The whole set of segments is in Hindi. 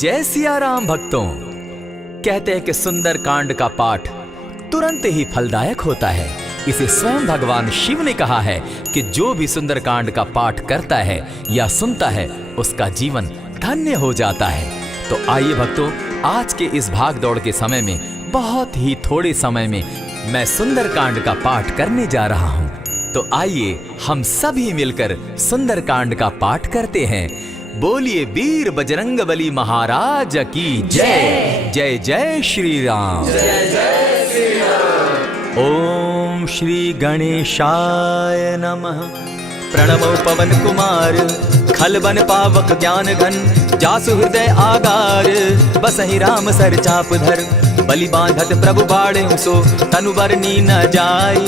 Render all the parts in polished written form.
जय सिया राम भक्तों। कहते हैं कि सुंदर कांड का पाठ तुरंत ही फलदायक होता है। इसे स्वयं भगवान शिव ने कहा है कि जो भी सुंदर कांड का पाठ करता है या सुनता है उसका जीवन धन्य हो जाता है। तो आइए भक्तों, आज के इस भाग दौड़ के समय में बहुत ही थोड़े समय में मैं सुंदर कांड का पाठ करने जा रहा हूँ। तो आइए हम सभी मिलकर सुंदर कांड का पाठ करते हैं। बोलिए वीर बजरंगबली महाराज की जय। जय जय श्री राम। जय जय श्री राम। ओम श्री गणेशाय नमः। प्रणमो पवन कुमार खलबन पावक ज्ञान घन जासु हृदय आगार बसहि राम सर चाप धर बलि बांधत प्रभु बाढ़े सो तनु बरनी न जाई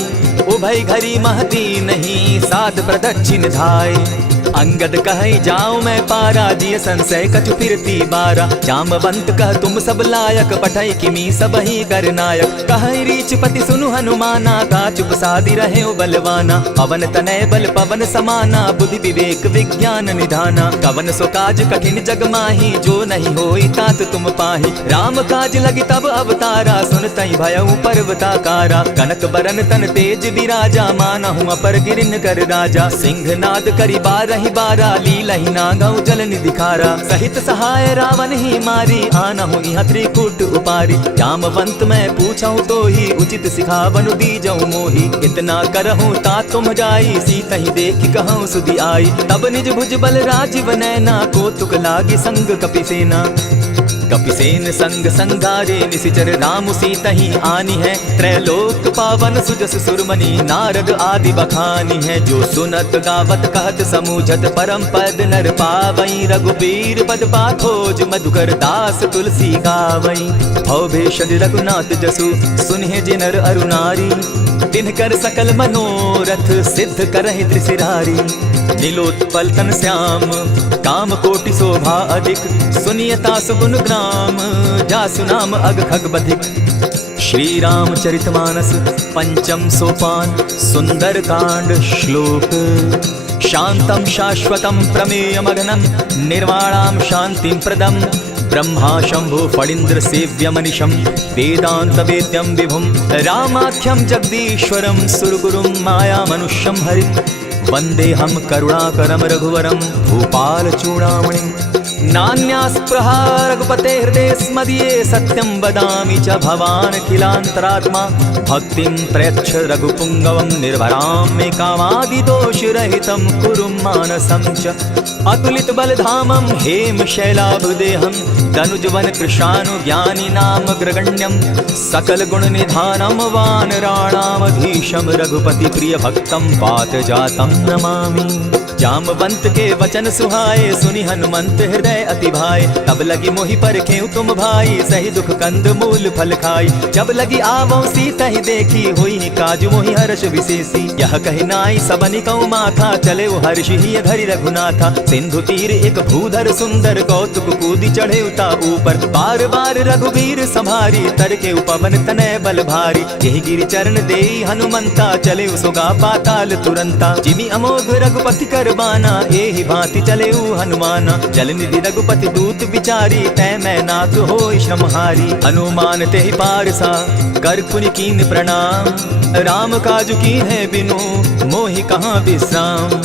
उभय घरी महती नहीं सात प्रदक्षिण धाय अंगद कहे जाऊं मैं पारा जिय संशय कछु फिरती बारा जामवंत कह तुम सब लायक पठई किमी सब ही कर नायक कहे रीच पति सुनु हनुमाना का चुप सादी रहे बलवाना पवन तनय बल पवन समाना बुद्धि विवेक विज्ञान निधाना कवन सो काज कठिन जग माही जो नहीं होई तात तुम पाही राम काज लगी तब अवतारा सुन तई भयउ पर्वताकारा कनक बरन तन तेज विराजा मानहु अपर गिरिन कर राजा सिंह नाद करी बारहि बारा लीलहि नागौ जल निधिखारा सहित सहाय रावण ही मारी आनहु इहाँ त्रिकूट उपारी जामवंत मैं पूछऊं तो ही उचित सिखावनु दीजऊं मोही इतना करहूं ता तुम जाई सीता ही देखी कहूं सुधि आई तब निज भुज बल राजीव नैना को तुक लागी संग कपिसेना कपिसेन संग संगारे निशिचर राम सीता ही आनी है त्रैलोक पावन सुजस सुरमणि नारद आदि बखानी है जो सुनत गावत कहत समूझत परम पद नर पावई रघुबीर पद पाथोज मधुकर दास तुलसी गावई भव भेषज रघुनाथ जसु सुनहि जिनर अरुनारी तिनकर सकल मनोरथ सिद्ध करहि त्रिशिरारी नीलोत्पल तन श्याम काम कोटि शोभा अधिक सुनियता सुगुण ग्राम जासु नाम अग खग बधिक। श्री रामचरितमानस पंचम सोपान सुंदर कांड श्लोक शांतम शाश्वतम प्रमेयमघनम निर्वाणाम शांतिं प्रदम ब्रह्मा शंभु फणीन्द्र सेव्यमनिशं वेदांत वेद्यं विभुं रामाख्यं जगदीश्वरं सुरगुरुं माया मनुष्यं हरिं वंदे हम करुणाकरं रघुवरं भूपाल चूड़ामणिं नान्यास्पृहा रघुपते हृदय स्मदीये सत्यं वदामि च भवान् खिलान्तरात्मा भक्तिं प्रयच्छ रघुपुङ्गवं निर्भरां मे कामादिदोषरहितं कुरु मानसं च अतुलित बलधामं हेम शैलाभदेहं तनुजवन कृशानुज्ञानि नामग्रगण्यं सकल गुण निधानं वानराणामधीशं रघुपति प्रिय भक्तं वातजातं नमामि। जामवंत के वचन सुहाए सुनि हनुमंत हृदय अति भाए तब लगी मोहि परखेउ तुम भाई सही दुख कंद मूल फल खाई जब लगी आवो सीता ही देखी हुई काज मोहि हर्ष विशेषी यह कहि नाई सबनि कौ माथा चले वो हर्ष ही धरि रघुनाथा सिंधु तीर एक भूधर सुंदर कौतुक कूदी चढ़े उता ऊपर बार बार रघुवीर संभारी तर के उपवन तनय बल भारी यही गिरि चरण देई हनुमंता चले सुगा पाताल तुरंता जिमि अमोघ रघुपति कर बाना एहि भांति चले हनुमाना जल निधि रघुपति दूत विचारी तै मैं नाथ होय श्रमहारी हनुमान तेहि पारसा कर पुनि कीन प्रणाम राम काजु कीन है बिनु मोहि कहाँ विश्राम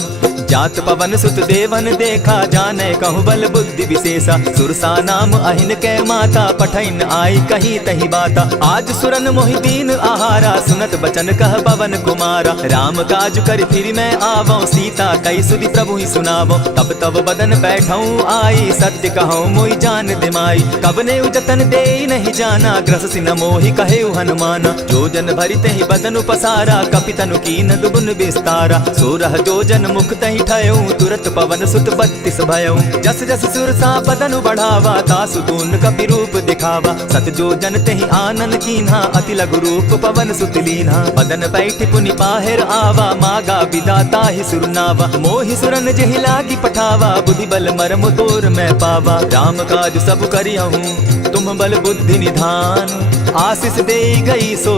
जात पवन सुत देवन देखा जाने कहु बल बुद्धि विशेषा सुरसा नाम अहिन कै माता पठैन आई कही तही बाता आज सुरन मोहि दीन आहारा सुनत बचन कह पवन कुमारा राम काज कर फिर मैं आवो सीता कई सुधि प्रभु ही सुनावो तब तब बदन बैठऊं आई सत्य कहूं मोहि जान दिमाई कब ने उजतन दे नहीं जाना ग्रस सिन मोहि कहे हनुमाना जो जन भरित ही बदन पसारा कपितनु कीन दुगुन विस्तारा सोरह जो जन मुख तहि तुरत पवन सुत 32 भयऊ जस जस सुरसा बदनु बढ़ावा तासु गुण कपि रूप दिखावा सत जो जन तेहि आनन कीन्हा अति लघु रूप पवन सुत लीन्हा बदन बैठ पुनि पाहिर आवा मागा विदाता ही सुरनावा मोहि सुरन जहि लागी पठावा बुद्धि बल मरम तोर मैं पावा राम काज सब करियहूँ तुम बल बुद्धि निधान आशीष दे गई सो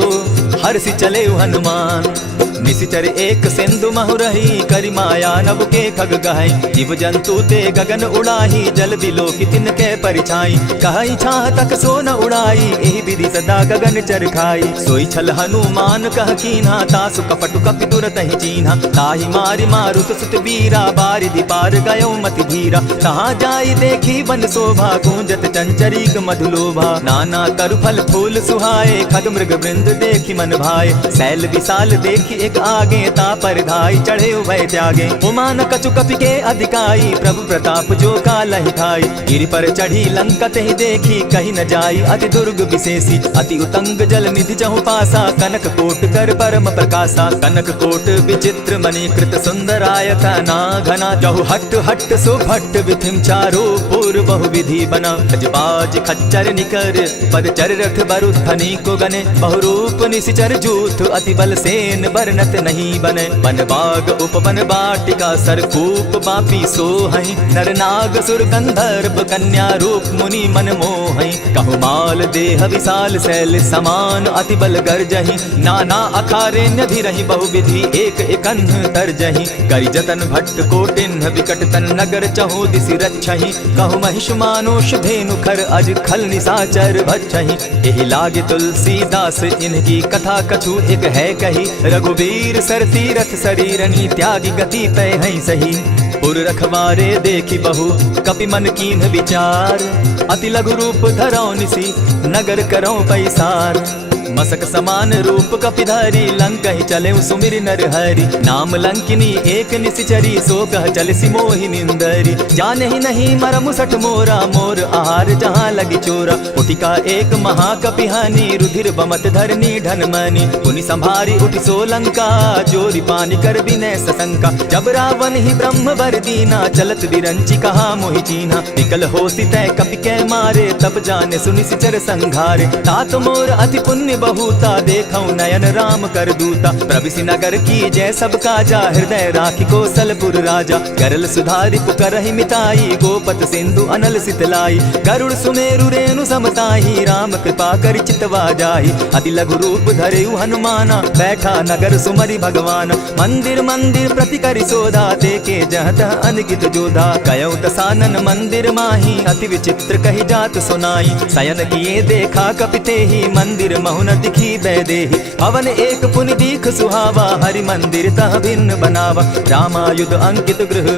हर्षि चले हनुमान। निशिचर एक सिंधु महु रही, करि माया नभ के खग गहई। जीव जंतु ते गगन उड़ाही, जल बिलोकि तिनके परिछाई। कहई छाह तक सो न उड़ाई, एहि विधि सदा गगन चर खाई। सोई छल हनुमान कह कीन्हा, तासु कपटु कपि दुरतहि चीन्हा। ताहि मारि मारुत सुत वीरा, बारिधि पार गयो मति धीरा। तहाँ जाई देखी वन शोभा, गूंजत चंचरीक मधुलोभा। नाना तरु फल फूल सुहाए, खग मृग वृंद देखी मन भाए। शैल विशाल देखी एक आगे, ता पर धाई चढ़े उभय त्यागे। उमान कछु कपि के अधिकाई, प्रभु प्रताप जो कालहि खाई। गिरि पर चढ़ी लंका तेहि देखी, कहीं न जाई अति दुर्ग विशेषी। अति उतंग जल निधि जहु पासा, कनक कोट कर परम प्रकाशा। कनक कोट विचित्र मणि कृत सुंदरायता ना घना। जहु हट हट सो भट्ट विधिम चारो पूर्व बहु विधि बना। गजबाज खच्चर निकर पदचर रथ बरुथनी को गने। बहुरूप निशिचर जूथ अति बल सेन बरनत नहीं बने। वन बाग उपवन बाटिका सरकूप बापी सोहई। नर नाग सुर गंधर्व कन्या रूप मुनि मन मोहई। कहु माल देह विशाल शैल समान, अति बल गर्जहि। नाना अखारे न्यधिरहि बहुविधि, एक एकन्ह तरजहि। करि जतन भट्ट कोटिन्ह विकट तन नगर, चहु दिसि रक्षहि। कहु महिष मानुष धेनु खर, अज खल निशाचर भक्षहि। एहि लागे तुलसीदास इनकी कथा, कछु एक है कही। रघुवीर सर तीरथ शरीरनि, त्यागी गति पै हई सही। पुर रखवारे देखी बहु कपि मन कीन्ह विचार। अति लघु रूप धरौ निसि, नगर करौ पैसार। मसक समान रूप कपिधारी, लंकहि चले सुमिर नर हरि। नाम लंकिनी एक निशिचरी, सो कह चल सि मोहि निंदरी। जानहि नहीं मरमु सठ मोरा, मोर आहार जहाँ लगी चोरा। उठिका एक महाकपिहानी, रुधिर बमत धरनी ढनमनी। पुनि संभारी उठि सो लंका, जोरी पानी कर विनय सशंका। जब रावण ही ब्रह्म बर दीना, चलत बिरंची कहा मोहि चीन्हा। निकल होसि तै कपि कै मारे, तब जाने सुनि निशिचर संघारे। तात मोर अति पुण्य बहुता, देखऊं नयन राम कर दूता। प्रविशि नगर की जय सब काजा, हृदय राखी कौशलपुर राजा। गरल सुधारि पुकरहि मिताई, गोपत सिंधु अनल सितलाई। गरुड़ सुमेरु रेणु समताही, राम कृपा करि चितवा जाहि। अति लघु रूप धरेउ हनुमाना, बैठा नगर सुमरि भगवान। मंदिर मंदिर प्रति करि शोधा, देखे जहत अनगित जोधा। कयौ दसानन मंदिर माही, अति विचित्र कहि जात सुनाई। शयन किए देखा कपि तेहि, मंदिर महुन दिखी बैदेहि। भवन एक पुनि दीख सुहावा, हरि मंदिर तह भिन्न बनावा। रामायुध अंकित गृह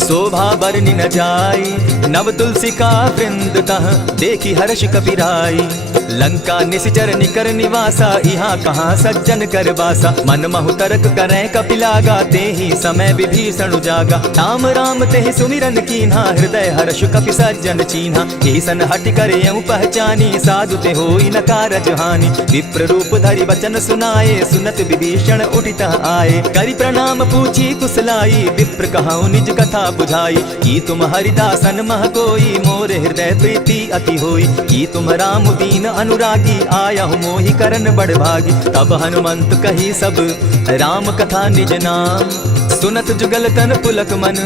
शोभा बरनि न जाई। नव तुलसी का वृंद तह देखी हर्ष कपिराई। लंका निशिचर निकर निवासा, यहाँ कहाँ सज्जन कर बासा। मन महु तरक करें कपिलागा, तेहि समय विभीषण जागा। राम राम तेहि सुमिरन कीन्हा, हृदय हर्ष कपि सज्जन चीन्हा। ईसन हटि करे यूं पहचानी, साधु ते होई न कारज हानि। विप्र रूप धरि वचन सुनाए, सुनत विभीषण उठित आए। करि प्रणाम पूछी कुशलाई, विप्र कहऊं निज कथा बुझाई। की तुम हरिदासन मह कोई, मोर हृदय प्रीति अति होई। की तुम राम दीन अनुरागी, आयहु मोहि करन बड़ भागी। तब हनुमंत कही सब राम कथा निज नाम, सुनत जुगल तन पुलक मन,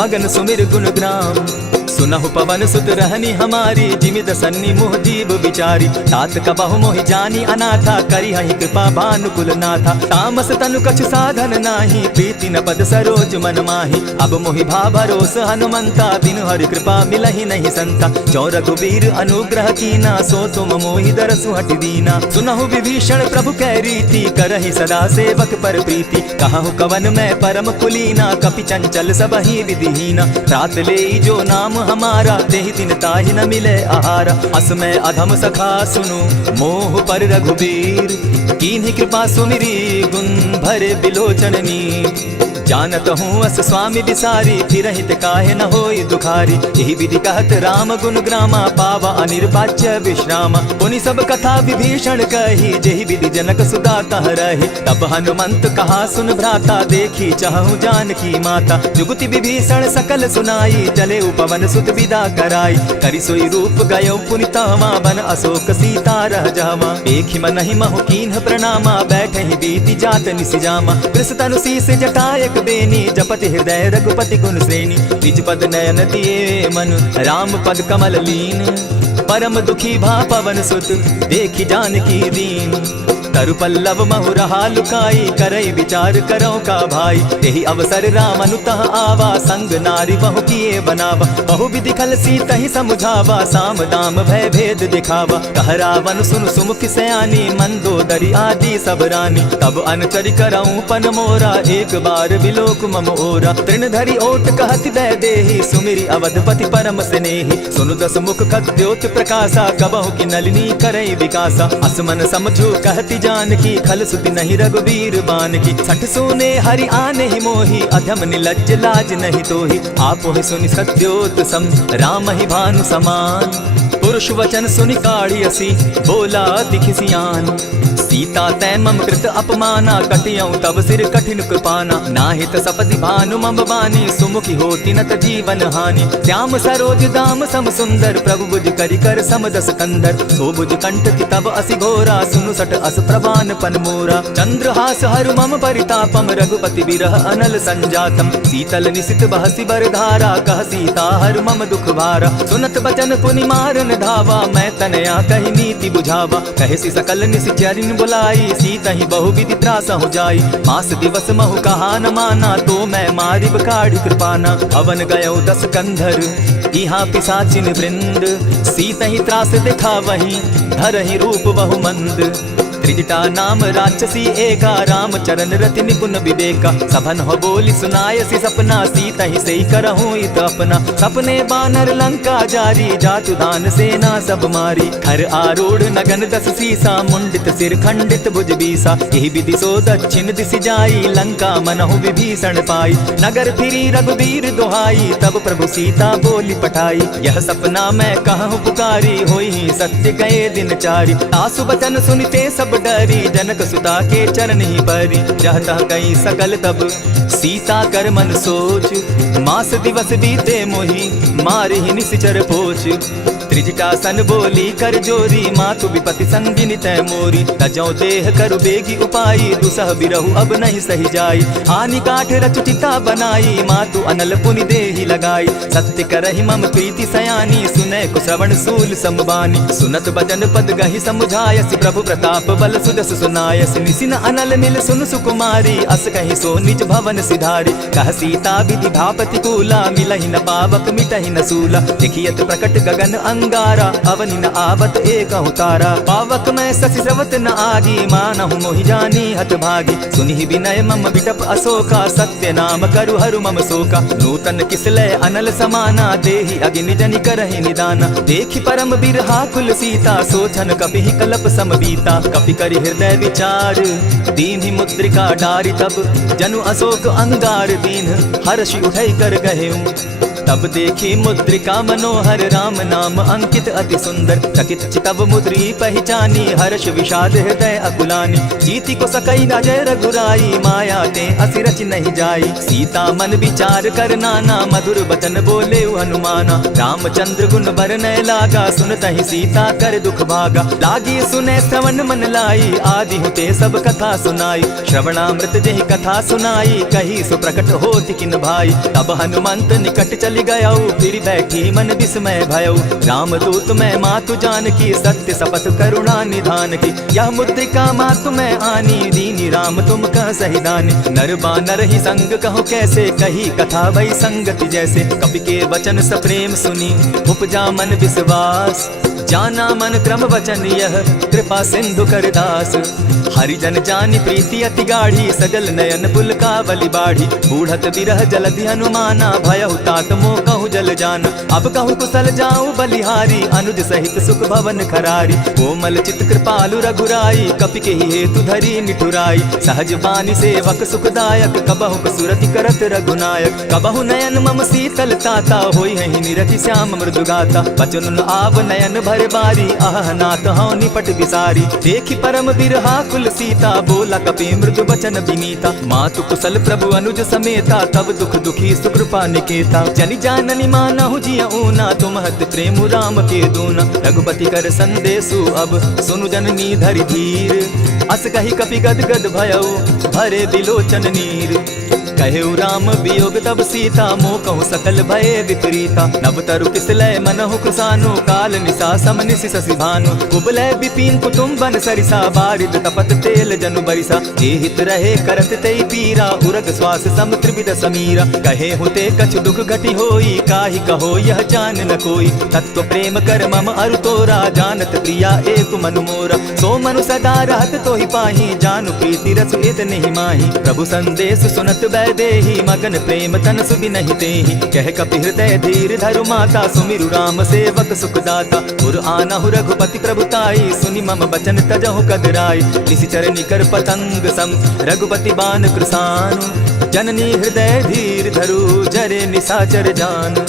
मगन सुमिर गुण ग्राम। सुनहु पवन सुत रहनी हमारी, जिमित सन्नी मुह दीब विचारी। तात कबहु मोहि जानी अनाथा, करी हहि कृपा भानुकुल नाथा। तामस तनु कछु साधन नाही, प्रीति न पद सरोज मन माही। अब मोहि भा भरोस हनुमंता, बिनु हरि कृपा मिलहि नहीं संता। जो रघुवीर अनुग्रह कीना, सो तुम मोहि दरसु हटि दीना। सुनहु विभीषण प्रभु कै रीति, करहि सदा सेवक पर प्रीति। कहु कवन मैं परम कुलीना, कपि चंचल सबहि विधिहीना। रात लेई जो नाम हमारा, तेहि दिन ताहि न मिले आहारा। अस मैं अधम सखा सुनु, मोह पर रघुबीर। कीन्ही कृपा सुमिरी, गुण भरे बिलोचन नीर। जानत हूँ अस स्वामी बिसारी, फिरहित काहे न होई दुखारी। यही विधि कहत राम गुण ग्रामा, पावा अनिर्वाच्य विश्रामा। पुनि सब कथा विभीषण कही, जेहि विधि जनक सुता कह रही। तब हनुमंत कहा सुन भ्राता, देखी चाहूं जानकी माता। जुगति विभीषण सकल सुनाई, चले उपवन सुत विदा कराई। करि सोई रूप गयो पुनि तावा, बन अशोक सीता रह जावा। देखि मनहि महु कीन्ह प्रणामा, बैठे ही बीति जात निसिजामा। कृष तनु शीस जटायक बेनी, जपति हृदय रघुपति गुण श्रेणी। निज पद नयन दिए मन, राम पद कमल लीन। परम दुखी भा पवन सुत, देखी जानकी दीन। तरु पल्लव महु रहा लुकाई, करई विचार करो का भाई। यही अवसर राम अनुतः आवा, संग नारी बहु किए बनावा। बहु विधि खल सीता ही समझावा, साम दाम भय भेद दिखावा। कह रावण सुन सुमुख सयानी, मंदोदरी आदि सब रानी। तब अनचरि करऊं पन मोरा, एक बार बिलोक मम ओरा। तृण धरि ओट कहत दय देहि, सुमिरि अवधपति परम स्नेहि। सुनु दस मुख खद्योत प्रकाशा, कबहु की नलिनी करई विकासा। असमन समझो कहति जानकी, खल सुति नहीं रघुबीर बान की। सठ सुने हरि आने ही मोहि, अधम निलज्ज लाज नहीं तोहि। आपो ही सुनि सत्योत सम, राम ही भानु समान। पुरुष वचन सुनि काढ़ियसी, बोला अति खिसियान। सीता तै मम कृत अपमाना, कटियऊं तब सिर कठिन कृपाना। नाहित सपति भानु मम बानी, सुमुखी होती नत जीवन हानि। श्याम सरोज दाम सम सुंदर, प्रभु बुझ करि कर समदस कंधर। सो बुझ कंठ की तब असि घोरा, सुनु सट अस प्रवान पन मोरा। चंद्रहास हरु मम परितापम, रघुपति बिरह अनल संजातम। शीतल निशित बहसी बरधारा, कह सीता हरु मम दुख भारा। सुनत बचन पुनि मारन धावा, मैं तनया कहि नीति बुझावा। कहे सकल निशिचरिन बुलाई, सीता ही बहु विधि त्रास हो जाई। मास दिवस महु कहा न माना, तो मैं मारिब काढ़ कृपाना। अवन गयो 10 कंधर, इहाँ पिशाचिन वृंद। सीता ही त्रास दिखा वही, धरहि रूप बहु मंद। त्रिजटा नाम राक्षसी एका, राम चरण रति निपुण विवेका। सभन हो बोली सुनायसी सपना, सीता ही सही करहूँ इत अपना। सपने बानर लंका जारी, जातु दान सेना सब मारी। खर आरूढ़ नगन 10 सीसा, मुंडित सिर खंडित भुज बीसा। यही विधि सो दक्षिण दिशि जाई, लंका मनहु विभीषण पाई। नगर फिरी रघुबीर दुहाई, तब प्रभु सीता बोली पठाई। यह सपना मैं कहूँ पुकारी, होई ही सत्य गए दिन चारी। आसु बचन सुनिते सब डरी, जनक सुता के चरण ही परी। चाहता कई सकल तब सीता कर मन सोच, मास दिवस बीते मोही, मारे ही निशिचर पोच। त्रिजटा सन बोली कर जोरी, मातु विपति संगिनी तय मोरी। तजौ देह करु बेगी उपाई, दुसह बिरहु अब नहीं सही जाई। हानि काठ रचु चिता बनाई, मातु अनल पुनि देहि लगाई। सत्य करहि मम प्रीति सयानी, सुनै कुश्रवण सूल समबानी। सुनत बचन पद गहि समुझायसि, प्रभु प्रताप बल सुदस सुनायसि। निसिन अनल मिल सुन सुकुमारी, अस कहि सो निज भवन सिधारी। कह सीता विधि भापति कूला, मिलहि न पावक मिटहि न सूला। देखियत प्रकट गगन अंगारा, अवनि न आवत एकहु तारा। पावक मैं शशि स्रवत न आगी, मानहु मोहि जानी हत भागी। सुनि विनय मम बिटप अशोका, सत्य नाम करु हरु मम शोका। नूतन किसलय अनल समाना, देहि अग्नि जनि करहि निदाना। देखि परम बिरहा कुल सीता, सोचन कपिहि कलप सम बीता। कपि करि हृदय विचार, दीन्हि मुद्रिका डारि। तब जनु अशोक अंगार दीन, हर्षि उठै कर गहेऊ। तब देखी मुद्रिका मनोहर, राम नाम अंकित अति सुंदर। चकित चितव मुद्री पहचानी, हर्ष विषाद हृदय अकुलानी। जीति को सकई अजय रघुराई, माया ते असि रचि नहीं जाई। सीता मन विचार कर नाना, मधुर बचन बोले हनुमाना। रामचंद्र गुण बरनय लागा, सुनतहि सीता कर दुख भागा। लागी सुने श्रवण मन लाई, आदि हुते सब कथा सुनाई। श्रवणामृत जेहि कथा सुनाई, कही सो प्रकट होति किन भाई। तब हनुमंत निकट चली गयौ, फिर बैठी मन विस्मय भयौ। रामदूत मैं मातु जानकी, सत्य शपथ करुणा निधान की। यह मुद्रिका मातु मैं आनी, दीनी राम तुम कह सही दानी। नर बानर ही संग कहो कैसे, कही कथा वही संगति जैसे। कपि के वचन सप्रेम सुनी, उपजा मन विश्वास। जाना मन क्रम वचन यह, कृपा सिंधु कर दास। हरिजन जानी प्रीति अति गाढ़ी, सजल नयन पुलकावली बाढ़ी। बूढ़त विरह जलधि हनुमाना, भयहु तात मोह कहूँ जल जाना। अब कहूँ कुशल जाऊँ बलिहारी, अनुज सहित सुख भवन खरारी। कोमल चित कृपालु रघुराई, कपि के ही हेतु धरी निठुराई। सहज बानी सेवक सुखदायक, कबहु कसुरति करत रघुनायक। कबहु नयन मम शीतल ताता, होई हहि निरखि श्याम मृदुगाता। बचन आव नयन भर बारी, आह नाथ हौ निपट विसारी। देखि परम बिरहा कुल सीता, बोला कपि मृदु बचन विनीता। मातु कुशल प्रभु अनुज समेता, तब दुख दुखी सुकृपा निकेता। जनि जाननि मानहु जिय ऊना, तुम हत प्रेम राम के दूना। रघुपति कर संदेशु अब, सुनु जननी धरि धीर। अस कहि कपि गद गद भयउ, भरे बिलोचन नीर। कहेउ राम वियोग तब सीता मोह कहूँ सकल भये विपरीता। नव तरु किसलय मनहु कृसानु काल निशा समनिशि शशि भानु। कुबलय विपिन कुटुम्बन सरिसा बारिद तपत तेल जनु बरिसा। जे हित रहे करत तेई पीरा उरग श्वास सम त्रिविध समीरा। कहे हुते कछु दुख घटी होई काहि कहो यह जान न कोई। तत्व प्रेम कर मम अरु तोरा जानत प्रिया एक मनु मोरा। सो मनु सदा रहत तो ही पाही जानु प्रीति रस इत नहीं माही। प्रभु संदेश सुनत बैदेही मगन प्रेम तन सुबि नहीं तेहि। कह कपि हृदय धीर धरु माता सुमिरु राम सेवक सुखदाता। पुर आनहु रघुपति प्रभुताई सुनि मम बचन तजहु कदराई। निशिचर निकर पतंग सम रघुपति बान कृसानु। जननी हृदय धीर धरु जरे निशाचर जान।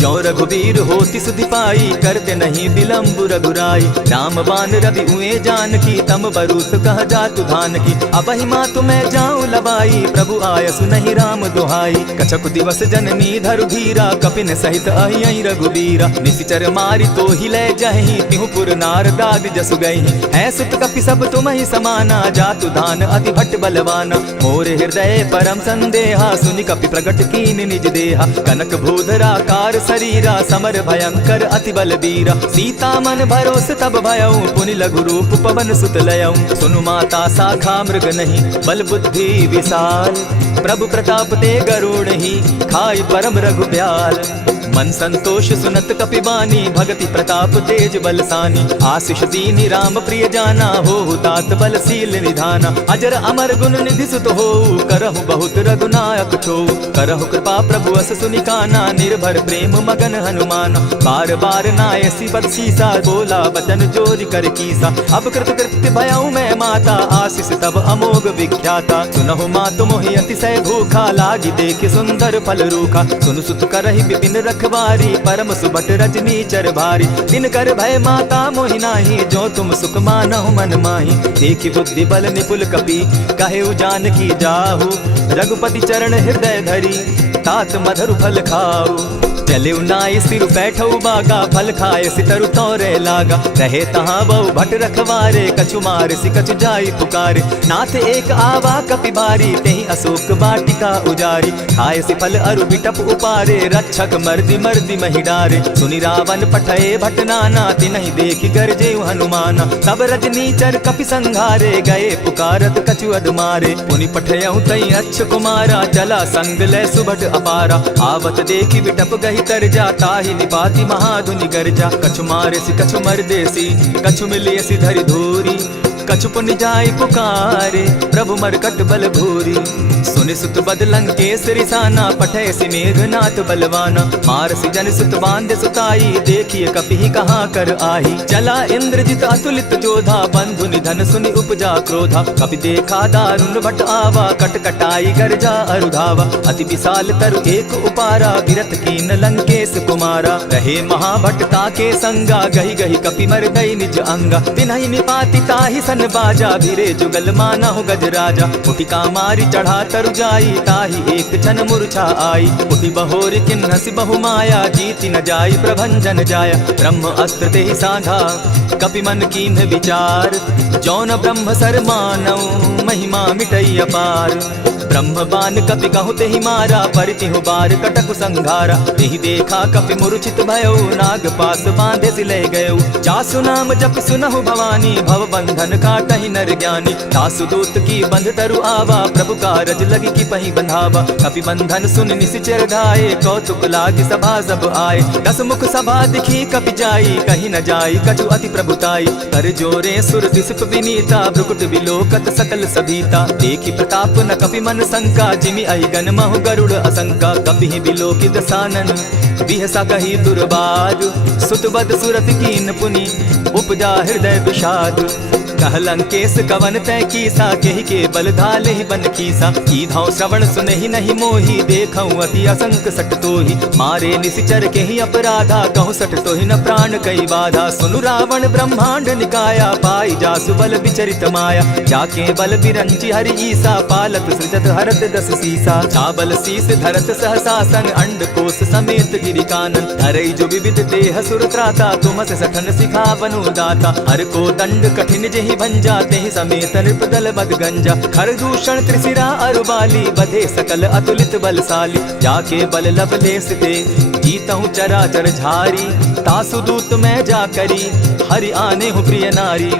जो रघुवीर होति सुधि पाई करते नहीं विलम्ब रघुराई। राम बान रवि उए जान की तम बरूत कह जातु धान की। अब ही माँ तुम्हें जाऊं लबाई प्रभु आयसु नहीं राम दुहाई। कछक दिवस जननी धरु धीरा कपिन सहित अहि रघुवीरा। निशिचर मारी तो ही ले जहि तिहुपुर नार दाग जसु गई। है सुत कपि सब तुम ही समाना जातु धान अति भट्ट बलवाना। मोर हृदय परम संदेहा सुनि कपि प्रगट कीन निज देहा। कनक भूधरा कार शरीरा समर भयंकर अति बलबीरा। सीता मन भरोस तब भयऊ पुनि लघु रूप पवन सुत लयऊ। सुनु माता शाखा मृग नहीं बल बुद्धि विशाल। प्रभु प्रताप ते गरुड़ ही खाई परम रघुब्याल। मन संतोष सुनत कपिबानी भगति प्रताप तेज बलसानी। आशीष दीनी राम प्रिय जाना हो तात बलशील निधाना। अजर अमर गुण निधि सुत हो करहु बहुत रघुनायक छो। करहु कृपा प्रभु अस सुनि काना निर्भर प्रेम मगन हनुमान। बार बार नायसी बदसीसा बोला बचन जोरि कर कीसा। अब कृत कृत्य भयऊ मैं माता आशीष तब अमोघ विख्याता। सुनहु मातु मोहि अतिशय भूखा लागी देख सुंदर फल रूखा। सुनु सुत करहि विपिन रखवारी परम सुबट रजनी चर भारी। दिन कर भय माता मोहि नाही जो तुम सुख मानहु मन माही। देखि बुद्धि बल निपुल कपि कहेउ जानकी जाहु। रघुपति चरण हृदय धरी तात मधुर फल खाऊ। चले नाय सिर बैठऊ बागा फल खाए सितरु तोरे लागा। रहे तहाँ बहु भट रखवारे कछु मार सि कछु जाई पुकारे। नाथ एक आवा कपि बारी तेहि अशोक वाटिका उजारी। खाए सि फल अरु बिटप उपारे रक्षक मर्दि मर्दि महि डारे। सुनि रावण पठये भट नाना तिनहि देखि गरजे हनुमाना। तब रजनी चर कपि संघारे गए पुकारत कछु अधमारे। पुनि पठयऊ तई अच्छ कुमारा चला संग ले सुभट अपारा। आवत देखि बिटप गहि तर जाता ही निपाति महाधुनि गर्जा। कछु मारेसी कछु मरदेसी कछु मिलियसी धरि धूरी। कछु पुनि जाई पुकारे प्रभु मरकट बल भूरी। सुनि सुत बद लंकेश रिसाना पठे सि मेघनाथ बलवाना। मार सि जन सुत बांधे सुताई देखिए कपि कहाँ कर आही। चला इंद्रजित अतुलित जोधा बंधु निधन सुनि उपजा क्रोधा। कपि देखा दारुण भट आवा कट कटाई गर्जा अरुधावा। अति विशाल तरु एक उपारा विरत कीन लंकेश कुमारा। रहे महाभट्टा के संगा गही गही कपि मरदई निज अंगा। तिन्हि निपाति ताहि सन बाजा भिरे जुगल मानहु गजराजा। उटिका मारी चढ़ा तरु जाई ताहि एक क्षण मूर्छा आई। उठि बहोर किन्हसि बहु माया जीति न जाई प्रभंजन जाया। ब्रह्म अस्त्र तेहि साधा कपि मन कीन्ह विचार। जौन ब्रह्म सर मानऊ महिमा मिटई अपार। ब्रह्म बान कपि कहु तेहि मारा परितिहु बार कटकु संघारा। तेहि देखा कपि मूर्छित भयऊ नाग पास बांधे सि ले गयऊ। जासु नाम जप सुनहु भवानी भव बंधन काटहि नर ज्ञानी। दासु दूत की बंध तरु आवा प्रभु कारज लगी की पहि बंधावा। कपि बंधन सुन निशिचर धाये कौतुक लागी सभा सब आए। दस मुख सभा दिखी कपि जाई कहीं न जाई कछु अति प्रभुताई। कर जोरे सुर दिसप विनीता ब्रुकुट बिलोकत सकल सभीता। देखी प्रताप न कपि मन संका जिमि अहिगन महु गरुड़ असंका। कपि बिलोकि दसानन बिहसा कही दुर्बाद। सुतबद सुरत कीन पुनि उपजा हृदय विषाद। कह लंकेश कवन तय कीसा केहि के बल धाले ही बन कीसा। की धाव श्रवण सुनहि नहीं मोही देखऊं अति असंक सट तोहि। मारे निशिचर केहि अपराधा कहूँ सट तोहि न प्राण कई बाधा। सुनु रावण ब्रह्मांड निकाया पाई जासु बल विचरित माया। जाके बल बिरंचि हरि ईसा पालत सृजत हरत दस सीसा। चाबल शीस धरत सहसा संग अंड कोश समेत गिरि कानन, धरई जो विविध देह सुर त्राता, तुम से सठन सिखावनु दाता। हर को दंड कठिन जेहि भंजा, तेहि समेत नृप दल बद गंजा। खर दूषण त्रिशिरा अरुबाली, बधे सकल अतुलित बलशाली। जाके बल लब लेस ते, जीतहु चराचर झारी। तासु दूत मैं जा करी, हरि आने हूँ प्रिय नारी।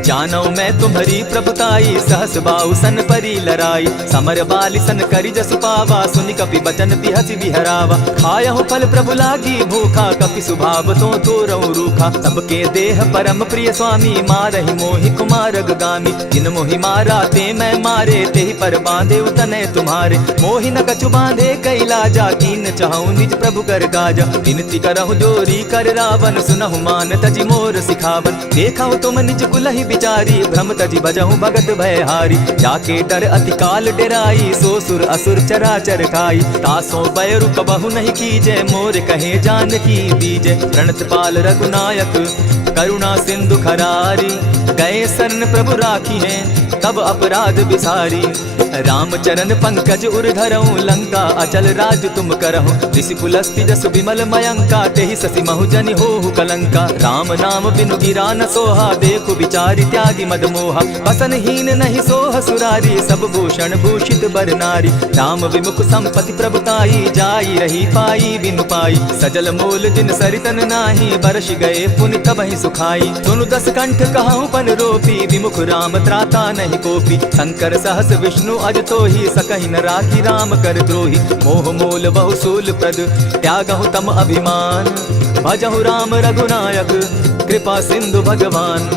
जानौ मैं तुम्हारी प्रभुताई, सहस बाहु सन परी लराई। समर बाली सन करी जसु पावा, सुनि कपि बचन बिहसि बिहरावा। खायहु फल प्रभु लागी भूखा, कपि सुभाव तो तोरहु रूखा। सबके देह परम प्रिय स्वामी, मारहि मोहि कुमार गामी। जिन मोहि मारा ते मैं मारे, तेहि पर बांधे उतने तुम्हारे। मोहि न कछु बांधे कैलाजा, कीन चाहूं निज प्रभु कर काजा। विनती करहु जोरी कर रावण, सुनहु मान तजि मोर सिखावन। देखहु तुम निज कुलहि बिचारी, भ्रम तजि भजहु भगत भयहारी। जाके डर अति काल डेराई, सो सुर असुर चराचर खाई। तासों बैरु कबहु नहीं कीजे, मोर कहे जानकी दीजे। प्रणत पाल रघुनायक, करुणा सिंधु खरारी। गए शरण प्रभु राखी हैं, तब अपराध बिसारी। राम चरण पंकज उर धरऊं, लंका अचल राज तुम करहु। ऋषि पुलस्ति जस विमल मयंका, तेहि ससि महु जनि होहु कलंका। राम नाम बिनु गिरा न सोहा, देखु विचारि त्यागी मद मोहा। बसन हीन नहीं सोह सुरारी, सब भूषण भूषित बर नारी। राम विमुख संपति प्रभुताई, जाई रही पाई बिनु पाई। सजल मोल जिन सरितन नाही, बरस गए पुनि तबहि सुखाई। सुनु दस कंठ कहूँ पन रोपी, विमुख राम त्राता नहीं कोपी। शंकर सहस विष्णु अज तो ही, सकहि न राखी राम कर द्रोही। मोह मोल बहु सूल प्रद, त्यागहु तम अभिमान। भजहु राम रघुनायक, कृपा सिंधु भगवान।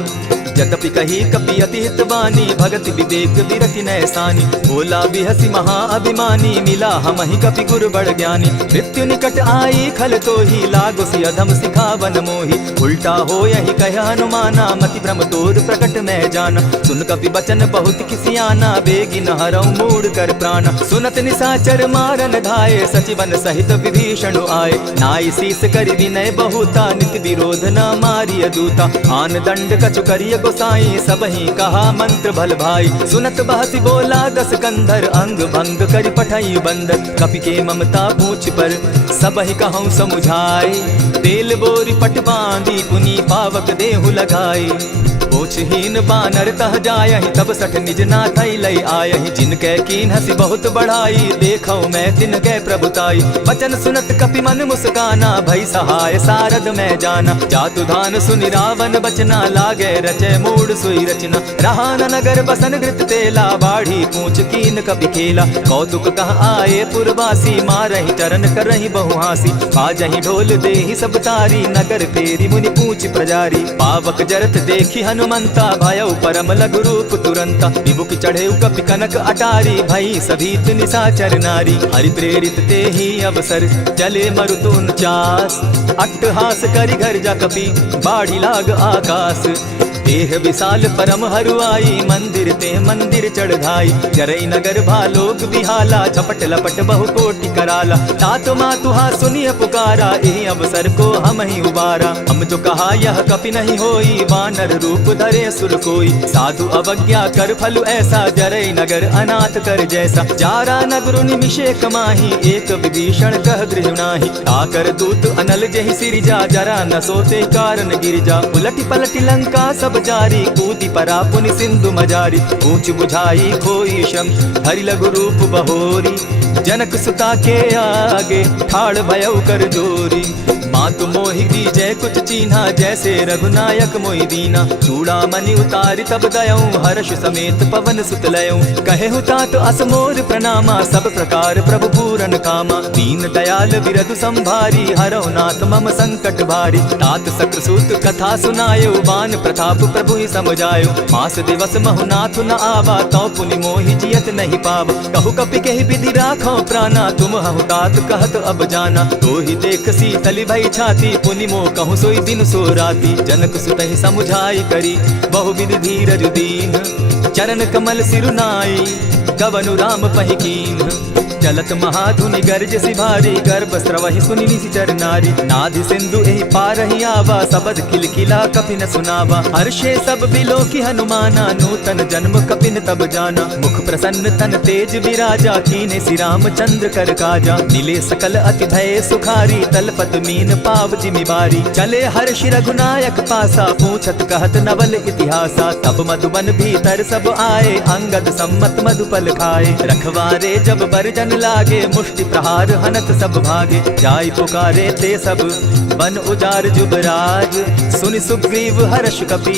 जतपि कही कपि अति हितवानी, भगति विवेक विरति नैसानी। बोला बिहसी महा अभिमानी, मिला हमहि कपि गुर बड़ ज्ञानी। मृत्यु निकट आई खल तो ही, लागो सि अधम सिखावन मोही। उल्टा हो यही कह हनुमाना, मति भ्रम तोर प्रकट मैं जाना। सुन कपि बचन बहुत किसियाना, बेगी न हरऊ मूढ़ कर प्राणा। सुनत निसाचर मारन धाये, सचिवन सहित विभीषण आए। नाई शीस करि विनय बहुता, नित विरोध न मारिय दूता। आन दंड कछु करिय गोसाई, सबहि कहा मंत्र भल भाई। सुनत बहसी बोला दस कंधर, अंग भंग करि पठई बंदर। कपि के ममता पूछ पर, सबहि कहूँ समुझाई। तेल बोरी पट बांधी, पुनि पावक देहु लगाई। पूछहीन बानर तह जायहि, तब सठ निज नाथई लई आयहि। जिनके कीन हसी बहुत बढ़ाई, देखौ मैं तिनके प्रभुताई। बचन सुनत कपि मन मुस्काना, भई सहाय सारद मैं जाना। जातु धान सुनि रावण बचना, लागे रचे मूढ़ सोई रचना। रहा न नगर बसन घृत तेला, बाढ़ी पूछ कीन कपि खेला। कौतुक कह आए पुरवासी, मारहि चरण करहि बहु हासी। बाजहि ढोल देहि सब तारी, नगर फेरी मुनि पूछ प्रजारी। पावक जरत देखि हनुमंता, भयउ परम लघु रूप तुरंता। विभुक चढ़े कपि कनक अटारी, भई सभीत निसाचर नारी। हरि प्रेरित ते ही अवसर, चले मरुतु 49। अट्टहास करि घर जा कपि, बाढ़ी लाग आकाश। देह विशाल परम हरुआई, मंदिर ते मंदिर चढ़ाई। जरई नगर भालोक बिहाला, झपट लपट बहु कोटि कराला। तात मातुहा सुनिय पुकारा, एहि अवसर को हम ही उबारा। हम जो कहा यह कपि नहीं होई, वानर रूप धरे सुर कोई। साधु अवज्ञा कर फल ऐसा, जरई नगर अनाथ कर जैसा। जारा नगर निमिषे कमाही, एक विभीषण कह गृह नाही। आकर दूत अनल जेहि सिरिजा, जरा न सोते कारण गिरिजा। उलटि पलटि लंका सब जारी, कूदी परा पुनि सिंधु मजारी। ऊंच बुझाई खोई शम, हरि लघु रूप बहोरी। जनक सुता के आगे, ठाड़ भयउ कर जोरी। मातु मोहि दीजय कुछ चीन्हा, जैसे रघुनायक मोहि दीना। चूड़ा मणि उतारि तब दयऊं, हर्ष समेत पवन सुत लयऊं। कहेहु तात असमोर प्रणामा, सब प्रकार प्रभु पूरन कामा। दीन दयाल बिरधु संभारी, हरौ नाथ मम संकट भारी। तात सक्रसूत कथा सुनायो, बान प्रताप प्रभु ही समझायो। मास दिवस महु नाथ न आवा, तौ पुनि मोहि जियत नहीं पाव। कहु कपि केहि विधि राखो प्राणा, तुम हहु तात कहत अब जाना। तो ही देख शीतलि भई छाती, पुनि मो कहूँ सोई दिन सो राती। जनक सुतहि समुझाई करी, बहु विधि धीरज दीन। चरण कमल सिरु नाई, कवनु राम पहि कीन। चलत महाधुनि गर्ज सि भारी, गर्भ स्रवहि सुनि निशिचर नारी। नाधि सिंधु एहि पारहि आवा, सबद किलकिला कपिन सुनावा। हर्षे सब बिलोकी हनुमाना, नूतन जन्म कपिन तब जाना। मुख प्रसन्न तन तेज विराजा, कीने सि रामचंद्र कर काजा। मिले सकल अति भय सुखारी, तलपत मीन पाव जिमि बारी। चले हर्षि रघुनायक पासा, पूछत कहत नवल इतिहासा। तब मधुबन भीतर सब आए, अंगद सम्मत मधुपल खाए। रखवारे जब बरजन लागे, मुष्टि प्रहार हनत सब भागे। जाय पुकारे ते सब बन उजार जुबराज, सुनि सुग्रीव हर्ष कपि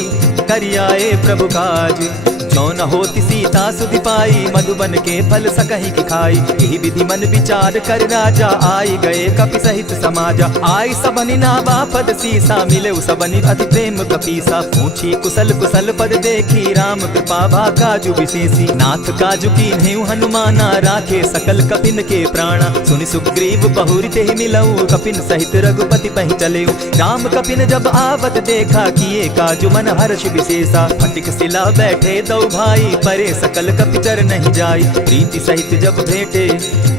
करियाए प्रभु काज। जो न होती सीता सुधि पाई, मधुबन के फल सकहि की खाई। यही विधि मन विचार कर राजा, आई गए कपि सहित समाजा। आई सबनि नावा पद सीसा, मिले सबनि अति प्रेम कपीसा। पूछी कुशल कुशल पद देखी, राम कृपा भा काजु विशेषी। नाथ काजु कीन्हेउ हनुमाना, राखे सकल कपिन के प्राणा। सुनि सुग्रीव बहुरि तेहि मिलऊ, कपिन सहित रघुपति पहि चलेऊ। राम कपिन जब आवत देखा, किए काजु मन हर्ष विशेषा। फटिक सिला बैठे दो भाई, परे सकल कपिचर नहीं जाई। प्रीति सहित जब भेटे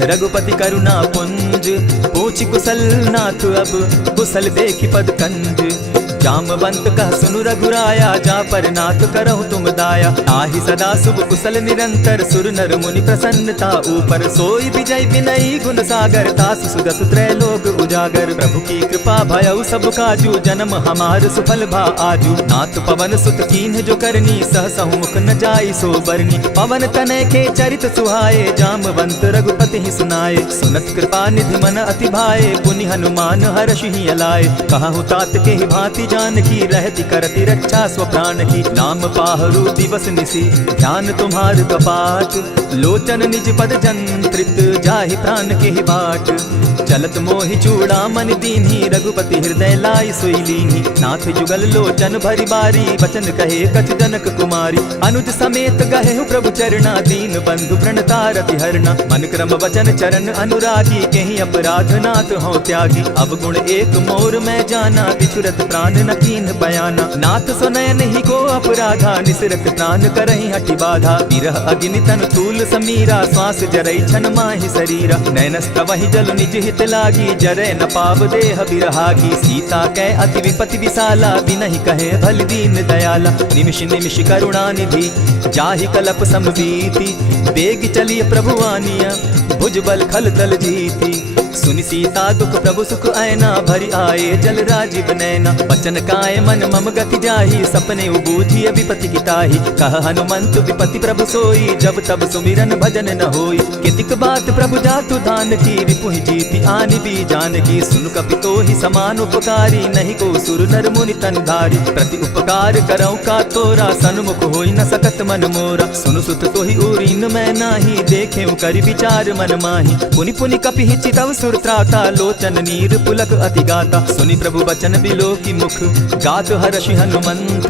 रघुपति करुणा पुंज, पूछि कुशल नाथ अब कुशल देखि पद कंज। जामवंत कह सुनु रघुराया, जा पर नाथ करहु तुम दाया। आहि सदा शुभ कुशल निरंतर, सुर नर मुनि प्रसन्नता ऊपर। सोई विजय विनयी गुण सागर, तासु सुदसु त्रैलोक उजागर। प्रभु की कृपा भयउ सब काजू, जन्म हमार सुफल भा आजू। नाथ पवन सुत कीन्ह जो करनी, सहसहु मुख न जाई सो बरनी। पवन तनय के चरित सुहाए, जामवंत रघुपति ही सुनाए। सुनत कृपा निधि मन अति भाए, पुनि हनुमान हर्षि ही अलाए। कहु तात के ही भांति जानकी, रहती करती रक्षा स्वप्राण की। नाम पाहरु दिवस निसी, ध्यान तुम्हार कपाट। लोचन निज पद जंत्रित, जाहि प्राण के ही बाट। चलत मोहि चूड़ामणि दीन्ही, रघुपति हृदय लाई सोई लीन्ही। नाथ जुगल लोचन भरि बारी, वचन कहे कछ जनक कुमारी। अनुज समेत गहेहु प्रभु चरणा, दीन बंधु प्रणतारति हरना। मन क्रम वचन चरण अनुरागी, केहि अपराध नाथ हो त्यागी। अब गुण एक मोर मैं जाना, बिछुरत प्राण न कीन्ह बयाना। नाथ सुनयन ही को अपराधा, निसरत प्राण करहि हठि बाधा। विरह अग्नि तन तूल समीरा, श्वास जरई छन माहि शरीरा। नयनस्तवहि जल निज हित लागी, जरै न पाव देह बिरहागी। सीता कै अति विपति विशाला, बिनहि कहे भल दीन दयाला। निमिष निमिष करुणा निधि, जाहि कलप समबीति। बेग चलिय प्रभु आनिया, भुजबल खल तल जीती। सुनि सीता दुख प्रभु सुख ऐना, भरि आए जल राजीव नैना। बचन काय मन मम गति जाहि, सपने बूझिय विपति किताहि। कह हनुमंत विपति प्रभु सोई, जब तब सुमिरन भजन न होई। कितिक बात प्रभु जातु दान की, रिपुहि जीति आनि भी जानकी। सुन कपि तोहि समान उपकारी, नहीं को सुर नर मुनि तन धारी। प्रति उपकार करौ का तोरा, सन्मुख होई न सकत मन मोरा। सुनु सुत तोहि उरीन मैं नाही, देखेउ करि विचार मन माही। पुनि पुनि कपि हिचितव सुर त्राता, लोचन नीर पुलक अति गाता। सुनि प्रभु बचन बिलो की मुख, गात हर्षि हनुमंत।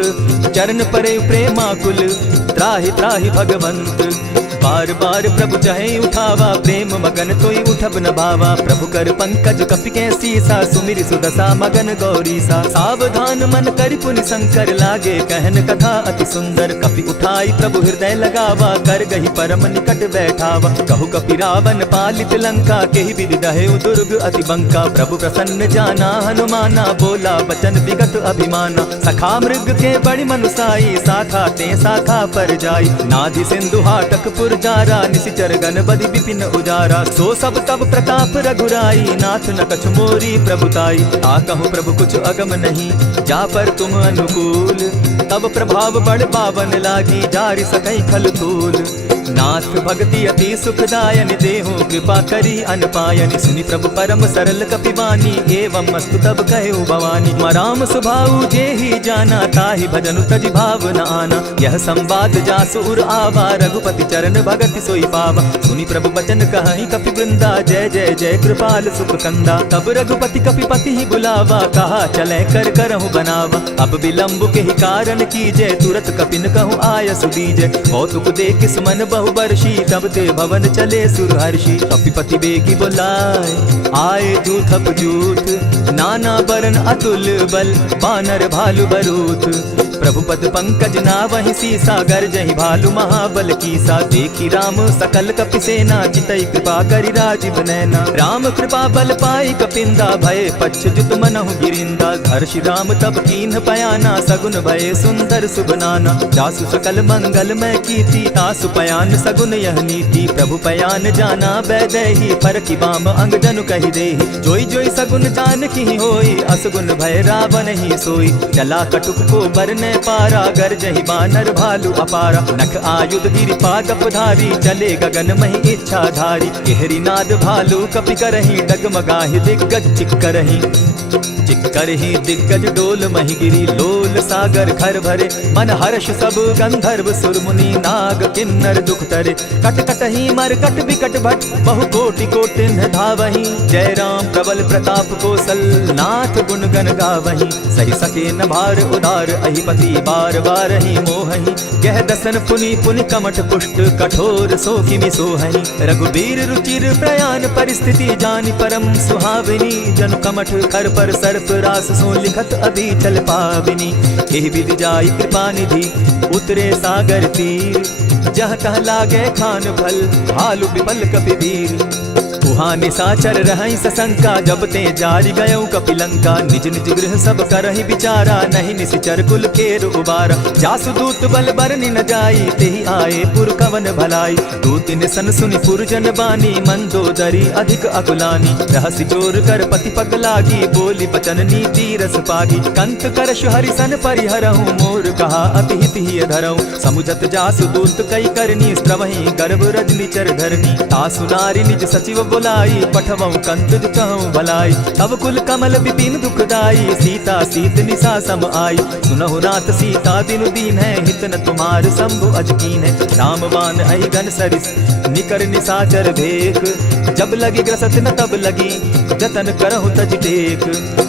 चरण परे प्रेमाकुल, त्राहि त्राहि भगवंत। बार बार प्रभु चहे उठावा, प्रेम मगन तोई उठब न भावा। प्रभु कर पंकज कपि कै सीसा, सुमिरि सुदशा मगन गौरीसा। सावधान मन करि पुनि शंकर, लागे कहन कथा अति सुंदर। कपि उठाई प्रभु हृदय लगावा, कर गही परम निकट बैठावा। कहु कपि रावण पालित लंका, केहि विधि दहेउ दुर्ग अति बंका। प्रभु प्रसन्न जाना हनुमाना, बोला बचन विगत अभिमाना। सखा मृग के बड़ि मनुसाई, साखा ते साखा पर जाई। नाधि सिंधु हाटक पुर जारा, निशिचर गण बदि विपिन उजारा। सो सब तब प्रताप रघुराई, नाथ न कछु मोरी प्रभुताई। आ कहूँ प्रभु कुछ अगम नहीं, जा पर तुम अनुकूल। तब प्रभाव बड़ पावन लागी, जारि सकई खल तूल। नाथ भक्ति अति सुखदायन, देहु कृपा करी अनपायनि। सुनि प्रभु परम सरल कपिवानी, एवं मस्तु तब कहेउ भवानी। मराम सुभाऊ जेहि जाना, ताहि भजनु तजि भाव न आना। यह संवाद जासु उर आवा, रघुपति चरण भगति सोई पावा। सुनि प्रभु बचन कहहि कपि वृंदा, जय जय जय कृपाल सुख कंदा। तब रघुपति कपिपति ही बुलावा, कहा चलै कर करहु बनावा। अब विलंब के ही कारण कीजय, तुरत कपिन कहूँ आय सुदीजय। कौतुक देख सुमन बहु वर्षी, तब ते भवन चले सुरहर्षि। कपिपति बेगी बुलाए, आए जूथप जूथ। नाना बरन अतुल बल, बानर भालु बरूथ। प्रभु पद पंकज नावहि सीसा, गर्जहि भालु महाबल कीसा। देखी राम सकल कपि सेना, चितई कृपा करि राजीव नैना। राम कृपा बल पाई कपिंदा, भय पच्युत मनहु गिरिंदा। हर्षि राम तब कीन्ह पयाना, सगुन भय सुंदर शुभ नाना। जासु सकल मंगल मैं कीर्ति, तासु पयान सगुन यह नीति। प्रभु पयान जाना बैदेही, फरकि बाम अंग जनु कहि देहि। जोई जोई सगुन जान की होई, असगुन भय रावण ही सोई। चला कटुक को बरने पारा, गर्जहि बानर भालु अपारा। नख आयुध गिरि पादप धारी, चले गगन महि इच्छाधारी। केहरी नाद भालु कपि करहि, डगमगाहि दिग्गज चिक्करहि। चिक्करहि दिग्गज डोल महि गिरी, लोल सागर खर भरे। मन हर्ष सब गंधर्व सुर मुनि, नाग किन्नर दुख तरे। कट कटहि मरकट बिकट भट, बहु कोटि कोटिन्ह धावहि। जय राम प्रबल प्रताप कौशल, नाथ गुण गण गावहि। सहि सके न भार उदार, अहिपति बार बार ही मोहहि। गह दसन पुनि पुनि कमठ पुष्ट, कठोर सो किमि सोहहि। रघुबीर रुचिर प्रयाण परिस्थिति, जानि परम सुहाविनी। जनु कमठ खर पर सर्प रास, सो लिखत अभी चल पाविनी। एहि विधि जाई कृपा निधि, उतरे सागर तीर। जह तह लागे खान भल, भालु विपल कपि वीर। उहाँ निशाचर रहै सशंका, जब ते जारि गयौ कपिलंका। निज निज गृह सब करहि विचारा, नहीं निशिचर कुल केर उबारा। जासु दूत बल बरनि न जाई, तेहि आए पुर कवन भलाई। दूतिन सन सुनि पुरजन बानी, मंदोदरी अधिक अकुलानी। रहसि जोर कर पति पग लागी, बोली बचन नीति रस पागी। कंत करश हरि सन परिहरहु, मोर कहा अति हित ही धरहु। समुझत जासु दूत कई करनी, स्त्रवहि गर्भ रजनी चर धरनी। तासु नारी निज सचिव बुलाई, पठवहु कंत कहूँ भलाई। तब कुल कमल विपिन दुखदाई, सीता सीत निशा सम आई। सुनहु नाथ सीता बिनु दीन है, हित न तुम्हार शंभु अजकीन है। रामबान अहि गन सरिस, निकर निशाचर भेक। जब लगी ग्रसत न तब लगी, जतन करहु तज टेक।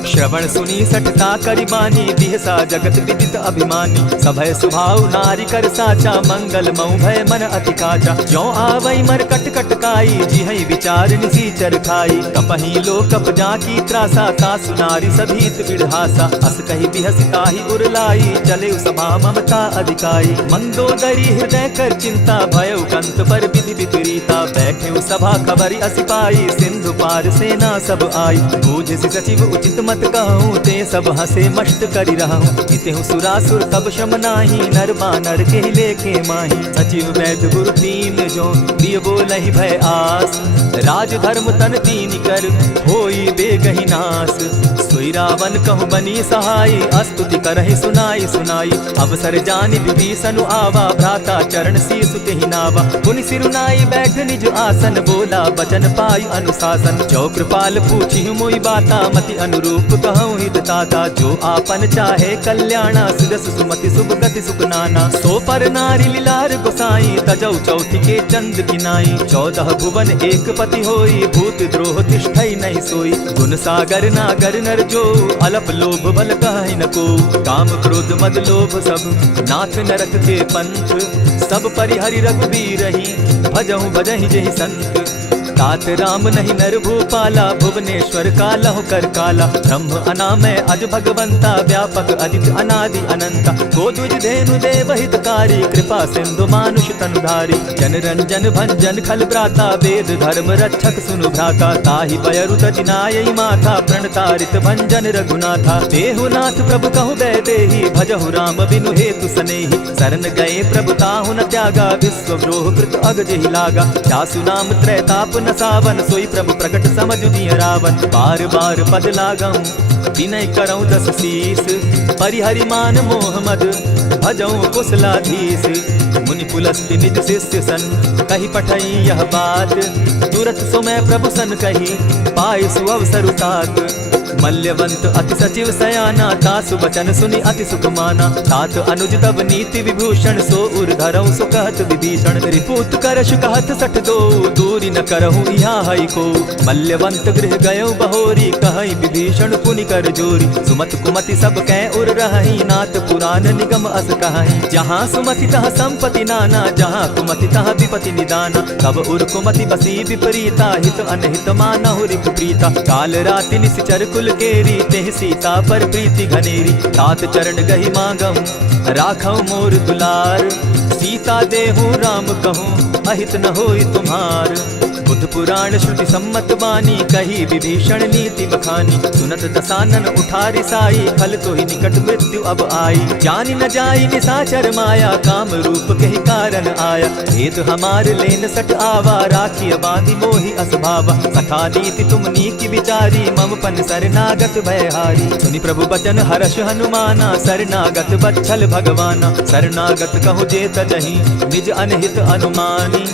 श्रवण सुनी सठता करि बानी, बिहसा जगत विदित अभिमानी। सभय सुभाव नारी कर साचा, मंगल मऊ भय मन अति काचा। जो आवै मर कट कट काई, जिहै विचार निसीचर खाई। कपहि लो कप जाकी त्रासा, तासु नारी सभीत बिढ़ासा। अस कहि बिहसिता ही उरलाई, चले सभा ममता अधिकाई। मंदोदरी हृदय कर चिंता, भयउ कंत पर विधि विपरीता। बैठे सभा खबरि अस पाई, सिंधु पार सेना सब आई। बूझसि सचिव उचित मत कहूँ, ते सब हसे मस्त करि रहूँ। इतेहु सुरासुर तब शम नाही, नर बानर के लेखे माही। सचिव वैद्य गुरु तीन जो, प्रिय बोलहि भय आस। राज धर्म तन तीन कर, होई बेगहि नास। सोई रावण कहु बनी सहाय, स्तुति करहि सुनाई सुनाई। अवसर जानि विभीषण आवा, भ्राता चरण शीसु तेहि नावा। पुनि सिरुनाई बैठ निज आसन, बोला बचन पाई अनुशासन। जो कृपाल पूछि मोई बाता, मति अनुरूप कहूँ हित ताता। जो आपन चाहे कल्याणा, सुदस सुमति शुभ गति सुख नाना। सो पर नारी लीलार गोसाई, तजौ चौथि के चंद किनाई। 14 भुवन एक पति होई, भूत द्रोह तिष्ठै नहीं सोई। गुण सागर नागर नर जो, अलप लोभ बल कहै न को। काम क्रोध मद लोभ सब, नाथ नरक के पंथ। सब परिहरि रघुबीरहि, भजहु भजहि जेहि संत। तात राम नहीं नर भूपाला, भुवनेश्वर कालहु कर काला। ब्रह्म अनामय अज भगवंता, व्यापक अदित अनादि अनंता। को द्विज धेनु देव हितकारी, कृपा सिंधु मानुष तनुधारी। जन रंजन भंजन खल भ्राता, वेद धर्म रक्षक सुनु भ्राता। ताहि पयरु तजिनायि माथा, प्रणतारित भंजन रघुनाथा। देहु नाथ प्रभु कहु दैदेहि, भजहु राम बिनु हेतु सनेहि। शरण गए प्रभु ताहु न त्यागा, विश्व द्रोह कृत अग जेहि लागा। जासु नाम त्रैताप न सावन, सोई प्रभु प्रकट समझ दिय रावण। बार बार पद लागऊं, विनय करऊं 10 शीस। परिहरि मान मोह मद, भजऊं कुशलाधीश। मुनि पुलस्ति निज शिष्य सन, कहि पठई यह बात। तुरत सो मैं प्रभु सन कही, पाए सुअवसर तात। मल्यवंत अति सचिव सयाना, तासु बचन सुनि अति सुख माना। तात अनुज तब नीति विभूषण, सो उर धरऊं सो कहत विभीषण। रिपुत करश कहत सठ दो, दूरी न करहूँ यहाँ हई को। मल्यवंत गृह गयो बहोरी, कहई विभीषण पुनि कर जोरी। सुमत कुमति सब कै उर रहई, नाथ पुराण निगम अस कहई। जहाँ सुमति तह संपति नाना, जहाँ कुमति तह विपति निदाना। तब उर कुमति बसी विपरीता, हित अनहित मानहु रिपु प्रीता। काल राति निशिचर कुल कुल केरी, तेह सीता पर प्रीति घनेरी। तात चरण गही मांगम, राखौ मोर दुलार। सीता देहु राम कहूँ, अहित न होई तुम्हार। बुद्ध पुराण श्रुति सम्मत बानी, कही विभीषण नीति बखानी। सुनत दसानन उठारी साई, खल तो ही निकट मृत्यु अब आई। जानी न जाई निशाचर माया, काम रूप के ही कारण आया। भेद हमार लेन सट आवा, राखी बांधी मोहि असभावा। सखा नीति तुम नीति विचारी, मम पन शरणागत भयहारी। सुनि प्रभु बचन हर्ष हनुमाना, शरणागत बच्छल भगवाना। शरणागत कहु जे तजहि, निज अनहित अनुमानी।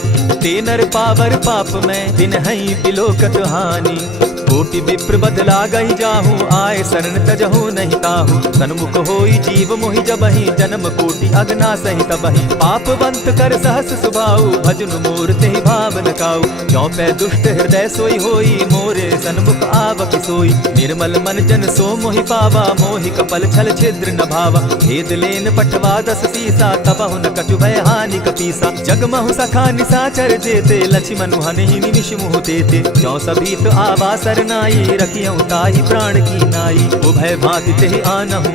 ते नर पावर पाप में, दिन हई बिलोकत हानि। कोटि विप्र बदला गही जाहू, आए शरण तजहू नहीं ताहू। सन्मुख होई जीव मोहि जबहि, जन्म कोटि अगना सहित बहि। पापवंत कर सहस सुभाऊ, भजनु मोर तेहि भाव न काऊ। जो पै दुष्ट हृदय सोई होई, मोरे सन्मुख आवक सोई। निर्मल मन जन सो मोहि पावा, मोहि कपल छल छिद्र न भावा। भेद लेन पटवा दस सीसा, तबहु न कछु भय हानि कपीसा। जगमहु सखा निशाचर जेते, लक्ष्मण हनहि निमिष मुह तेते। जो सभीत आवा सरनाई, रखियौ ताहि प्राण की नाई। उभय भांति तेहि आनहु,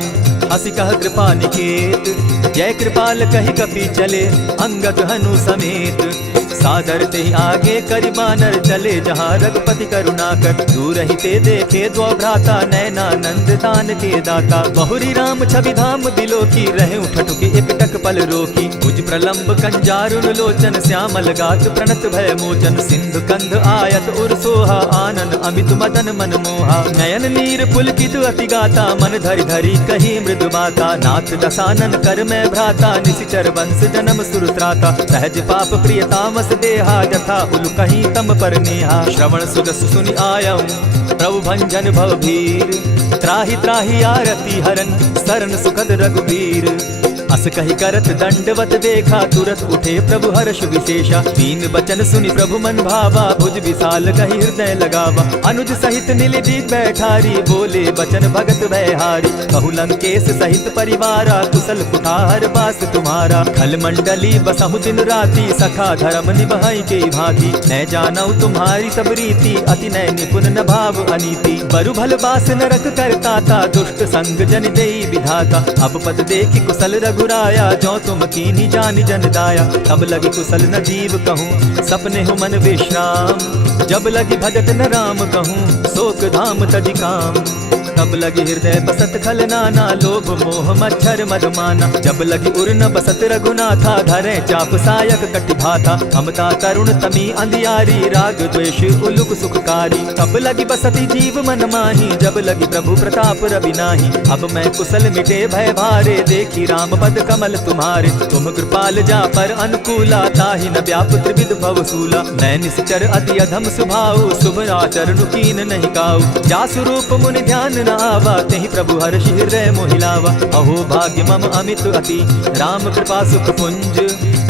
हसी कह कृपा निकेत। जय कृपाल कहि कपि चले, अंगद हनु समेत। सादर ते आगे करि बानर चले, जहाँ रघुपति करुणाकर। दूर ही ते देखे द्वौ भ्राता, नयनानंद दान के दाता। बहुरी राम छवि धाम बिलोकी, रहे ठठुके एक टक पल रोकी। भुज प्रलंब कंजारुन लोचन, श्यामल गात प्रणत भय मोचन। सिंधु कंध आयत उर सोहा, आनन अमित मदन मन मोहा। नयन नीर पुलकित अति गाता, मन धरि धरि कही मृदु बाता। नाथ दसानन कर मैं भ्राता, निशिचर वंश जन्म सुरत्राता। सहज पाप प्रिय तामस देहा, जथा उल कहीं तम पर नेहा। श्रवण सुजस सुनि आयऊ, प्रभु भंजन भवभीर। त्राहि त्राहि आरती हरन, शरण सुखद रघुवीर। अस कही करत दंडवत देखा, तुरत उठे प्रभु हर्ष विशेषा। तीन बचन सुनि प्रभु मन भावा, भुज विशाल कही हृदय लगावा। अनुज सहित निलिधि बैठारी, बोले बचन भगत भयहारी। कहु लंकेश सहित परिवारा, कुशल कुठार बास तुम्हारा। खल मंडली बसहु दिन राति, सखा धर्म निभाई के भांति। न जानऊ तुम्हारी सब रीति, अति नय निपुण न भाव अनीति। बरु भल बास नरक करताता, दुष्ट संग जन देई विधाता। अब पद देखि कुशल रघुराया, जो तुम कीनी जानि जन दाया। तब लगी कुशल न जीव कहूँ, सपने हो मन विश्राम। जब लगी भजत न राम कहूँ, शोक धाम तजि काम। तब लगी हृदय बसत खल नाना, लोभ मोह मच्छर मदमाना। जब लगी उर न बसत रघुनाथा, धरे चाप सायक कटि भाथा। ममता तरुण तमी अंधियारी, राग द्वेष उलुक सुखकारी। तब लगी बसती जीव मन माही, जब लगी प्रभु प्रताप रवि नाही। अब मैं कुशल मिटे भय भारे, देखी राम पद कमल तुम्हारे। तुम कृपाल जा पर अनुकूला, ताहि न व्याप त्रिविध भवसूला। मैं निश्चर अति अधम स्वभाव, शुभ आचरण कीन नहीं काऊ। जासु रूप मुनि ध्यान न आवा, तेहि प्रभु हर्ष हृदय मोहिलावा। अहो भाग्य मम अमित अति, राम कृपा सुख पुंज।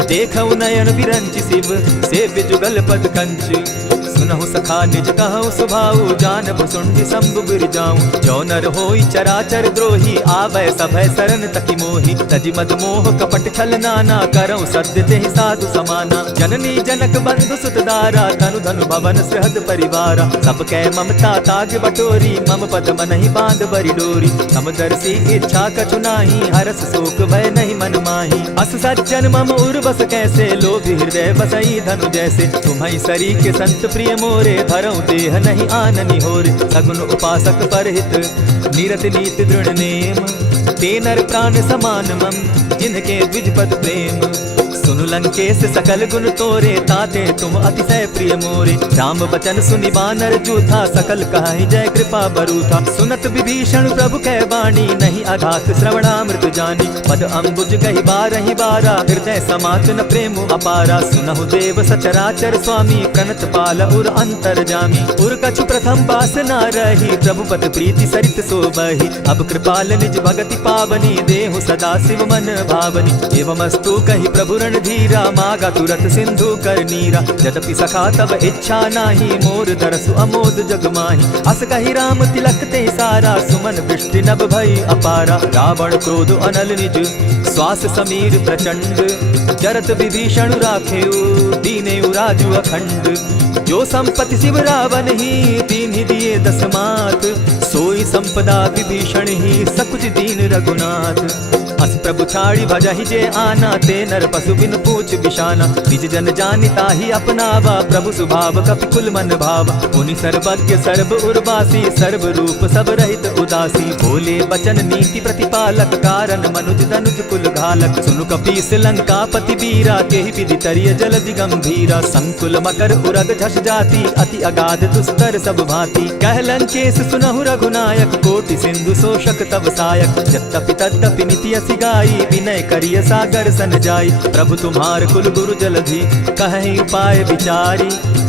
देखऊ नयन बिरंच शिव, सेव्य जुगल पद कंच। सुनहु सखा निज कहु सुभाऊ, जानब सुंडि शंभु गिर जाऊं। जो नर होई चराचर द्रोही, आवे सभय शरण तकी मोहि। तजि मद मोह कपट छल नाना, करऊं सत्य तेहि साधु समाना। जननी जनक बंधु सुत दारा, तनु धनु भवन सहद परिवारा। सब कै ममता ताग बटोरी, मम पद मनहि बांध बरि डोरी। समदर्शी इच्छा कछु नाही, हरस शोक भय नहीं मन माही। अस सज्जन मम उर बस कैसे, लोभी हृदय बसई धनु जैसे। तुम्हि सरी के संत प्रिय मोरे, धरऊं देह नहीं आननि होरे। सगुन उपासक परहित, निरत नीति दृढ़ नेम। ते नर प्राण समान मम, जिनके द्विजपद प्रेम। सुनु लंकेश सकल गुण तोरे, ताते तुम अतिशय प्रिय मोरे। राम बचन सुनि बानर जूथा, सकल कहाहि जय कृपा बरूथा। सुनत विभीषण प्रभु कै बाणी, नहीं अघात श्रवणामृत जानी। पद अम्बुज गहि बारहि बारा, हृदय समात न प्रेम अपारा। सुनहु देव सचराचर स्वामी, प्रणत पाल उर अंतर जामी। उर कछु प्रथम बास न रही, प्रभु पद प्रीति सरित सोबहि। अब कृपाल निज भगति पावनी, देहु सदा शिव मन भावनी। एवमस्तु कहि प्रभु धीरा, मागा तुरत सिंधु कर नीरा। यद्यपि सखा तब इच्छा नाही, मोर दरसु अमोद जग माही। अस कहि राम तिलक ते सारा, सुमन वृष्टि नभ भई अपारा। रावण क्रोध अनल निज, श्वास समीर प्रचंड। जरत विभीषण राखेउ, दीनेउ राजु अखंड। जो संपत्ति शिव रावण ही, दीन्हि दिए दस मात। सो सोई संपदा विभीषण ही सकुच दीन रघुनाथ। अस प्रभु छाड़ी भजहि जे आना, ते नर पशु बिन पूछ बिशाना। निज जन जानिता ही अपनावा, प्रभु स्वभाव कपि कुल मन भावा। मुनि सर्वज्ञ सर्व उर्वासी, सर्व रूप सब रहित उदासी। बोले बचन नीति प्रतिपालक, कारण मनुज धनुज कुल घालक। सुनु कपीस लंकापति बीरा, केहि विधि तरिय जलधि गंभीरा। संकुल मकर उरग झष जाति, अति अगाध दुस्तर सब भांति। कह लंकेश सुनहु रघुनायक, कोटि सिंधु शोषक तब सायक। यद्यपि तद्यपि निति असि गाई, विनय करिय सागर सन जाई। प्रभु तुम्हार कुल गुरु जलधि, कहि उपाय विचारी।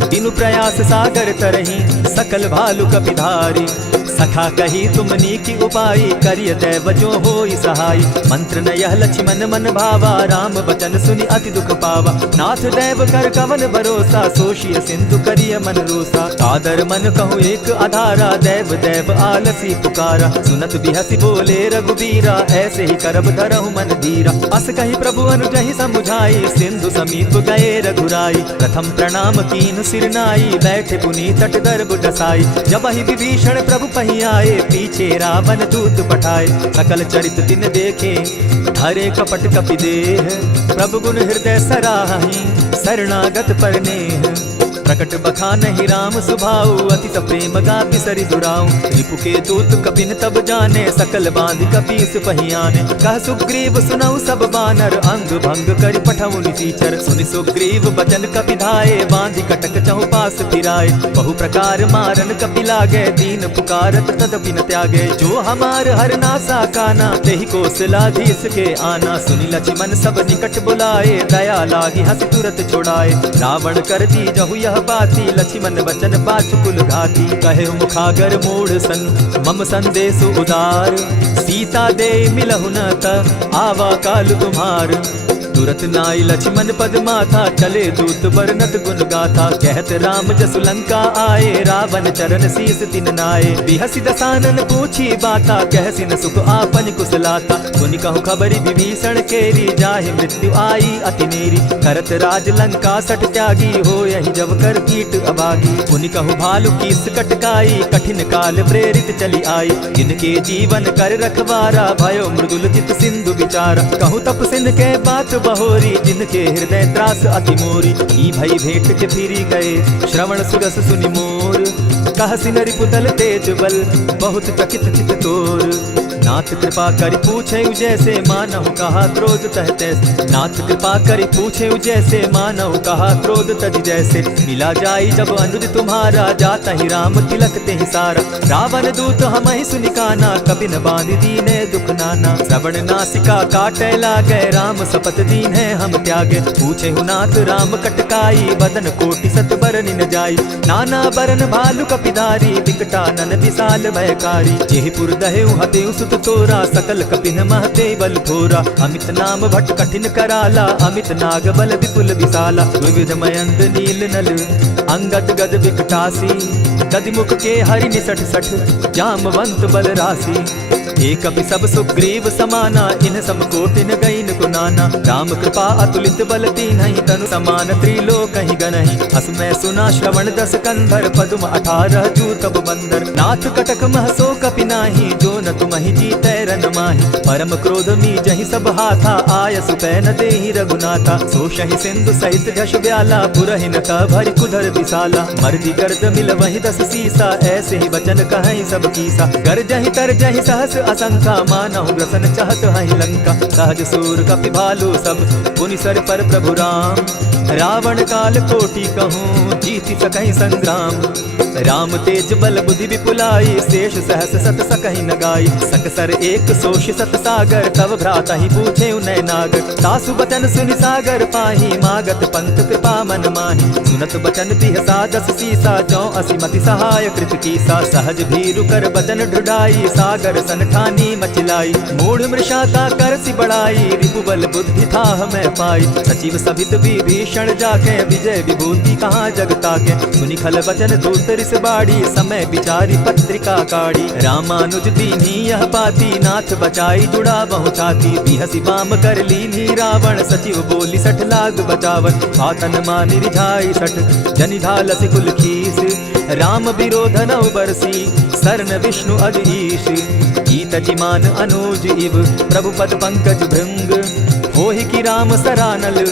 बिनु प्रयास सागर तरहि, सकल भालु कपिधारी। सखा कही तुमनी की उपाई, करिय दैव जो होई सहाय। मंत्र न यह लक्ष्मण मन भावा, राम बचन सुनि अति दुख पावा। नाथ दैव कर कवन भरोसा, सोशिय सिंधु करिय मन रोसा। आदर मन कहूँ एक आधारा, दैव दैव आलसी पुकारा। सुनत बिहसी बोले रघुबीरा, ऐसे ही करब धरहु मन धीरा। अस कही प्रभु अनुजहि समुझाई, सिंधु समीप गए रघुराई। प्रथम प्रणाम कीन सिर नाई, बैठे पुनि तट दर्भ डसाई। जब ही विभीषण प्रभु पही आए, पीछे रावण दूत पठाए। सकल चरित तिन देखे, धरे कपट कपि देह। प्रभु गुण हृदय सराहि, शरणागत पर नेह। प्रकट बखानहि राम सुभाऊ, अति प्रेम गा बिसरि दुराऊ। रिपु के दूत कपिन तब जाने, सकल बांधि कपीस पहियाने। कह सुग्रीव सुनऊ सब बानर, अंग भंग करि पठऊ निसीचर। सुनि सुग्रीव बचन कपि धाये, बांधि कटक चहु पास फिराए। बहु प्रकार मारन कपि लागे, दीन पुकारत तदपि न त्यागे। जो हमार हर नासा काना, तेहि कौशलाधीश के आना। सुनि लक्ष्मण सब निकट बुलाए, दया लागी हंस तुरत छोड़ाए। रावण कर दी जहु यह बाती, लक्ष्मण वचन बाचुकुल घाती। कहे मुखागर मूढ़ सन, मम संदेश उदार। सीता दे मिलहु न त, आवा काल तुम्हार। तुरत नाई लक्ष्मण पद माथा, चले दूत बरनत गुण गाथा। कहत राम जसु लंका आए, रावण चरण शीस तिन नाये। बिहसि दसानन पूछी बाता, कहसि न सुख आपन कुशलाता। सुनि कहु खबरि विभीषण केरी, जाहि मृत्यु आई अति नेरी। करत राज लंका सठ त्यागी, हो यही जब कर कीट अभागी। पुनि कहु भालु कीस कटकाई, कठिन काल प्रेरित चली आई। जिनके जीवन कर रखवारा, भयो मृदुल चित सिंधु विचारा। कहु तपसिन के बात बहोरी, जिनके हृदय त्रास अति मोरी। ई भई भेंट के फिरी गए, श्रवण सुरस सुनि मोर। कहसि न रिपुदल तेज बल, बहुत चकित चित तोर। नाथ कृपा करि पूछे जैसे, मानहु कहा क्रोध तह तैसे। नाथ कृपा करि पूछे जैसे, मानहु कहा क्रोध तज जैसे। मिला जाई जब अनुज तुम्हारा, जाता ही राम तिलक ते ही सारा। रावण दूत हमहि सुनि काना, कपि न बांधि दीने दुख नाना। श्रवण नासिका काटे लागे, राम शपथ दीन है हम त्यागे। पूछे हु नाथ राम कटकाई, बदन कोटि सत बरनि न जाई। नाना बरन भालु कपिधारी, विकटानन विशाल भयकारी। जेहिपुर दहेउ हतेउ सुत तोरा, सकल कपिन महते बल थोरा। अमित नाम भट कठिन कराला, अमित नाग बल विपुल विशाला। विविध मयंद नील नल, अंगद गद विकटासी। गदिमुख के हरि निसठ सठ, जामवंत बल राशि। एक कपि सब सुग्रीव समाना, इन समकोटिन गईन गुनाना। राम कृपा अतुलित बल तीन्हि, तनु समान त्रिलोक ही गनहि। अस मैं सुना श्रवण दस कंधर, पदुम 18 जू तब बंदर। नाथ कटक मह सो कपि नाही, जो न तुमहि जीतै रन माहि। परम क्रोध मी जहि सब हाथा, आयसु पै न देहि रघुनाथा। सोषहि सिंधु सहित झष ब्याला, पुरहि न कह भरि कुधर विशाला। मर्दि गर्द मिल वहि 10 सीसा, ऐसे ही वचन कहहि सब कीसा। गरजहि तरजहि सहस असंख्या, मानहु ग्रसन चाहत हहि लंका। सहज सूर कपि भालु सब, पुनि सर पर प्रभु राम। रावण काल कोटि कहूँ, जीति सकहि संग्राम। राम तेज बल बुद्धि विपुलाई, शेष सहस सत सकहि न गाई। सकसर एक सोष सत सागर, तव भ्राता ही पूछे उनय नागर। तासु बचन सुनि सागर पाही, मागत पंथ कृपा मन माही। सुनत बचन बिहसा 10 सीसा, जौ असिमति सहाय कृत कीसा। सहज भीरु कर बचन ढुढ़ाई, सागर सन ठानी मचिलाई। मूढ़ मृषाता करसि बढ़ाई, रिपु बल बुद्धि थाह मैं पाई। सचिव सभित विभीषण जाके, विजय विभूति कहाँ जगता के। सुनि खल बचन दूत रिस बाड़ी, समय विचारी पत्रिका काढ़ी। रामानुज दीन्ही यह बाती, नाथ बचाई जुड़ा बहु छाती। बिहसि बाम कर लीन्ही रावण, सचिव बोली 60 लाग बचावन। आतन मानि रिझाई 60, जनि ढालसि कुल खीस। राम विरोध नौ बरसी सरन विष्णु अधीश। कीतजिमान अनुज इव प्रभु पद पंकज भृंग। होहि की राम सरानल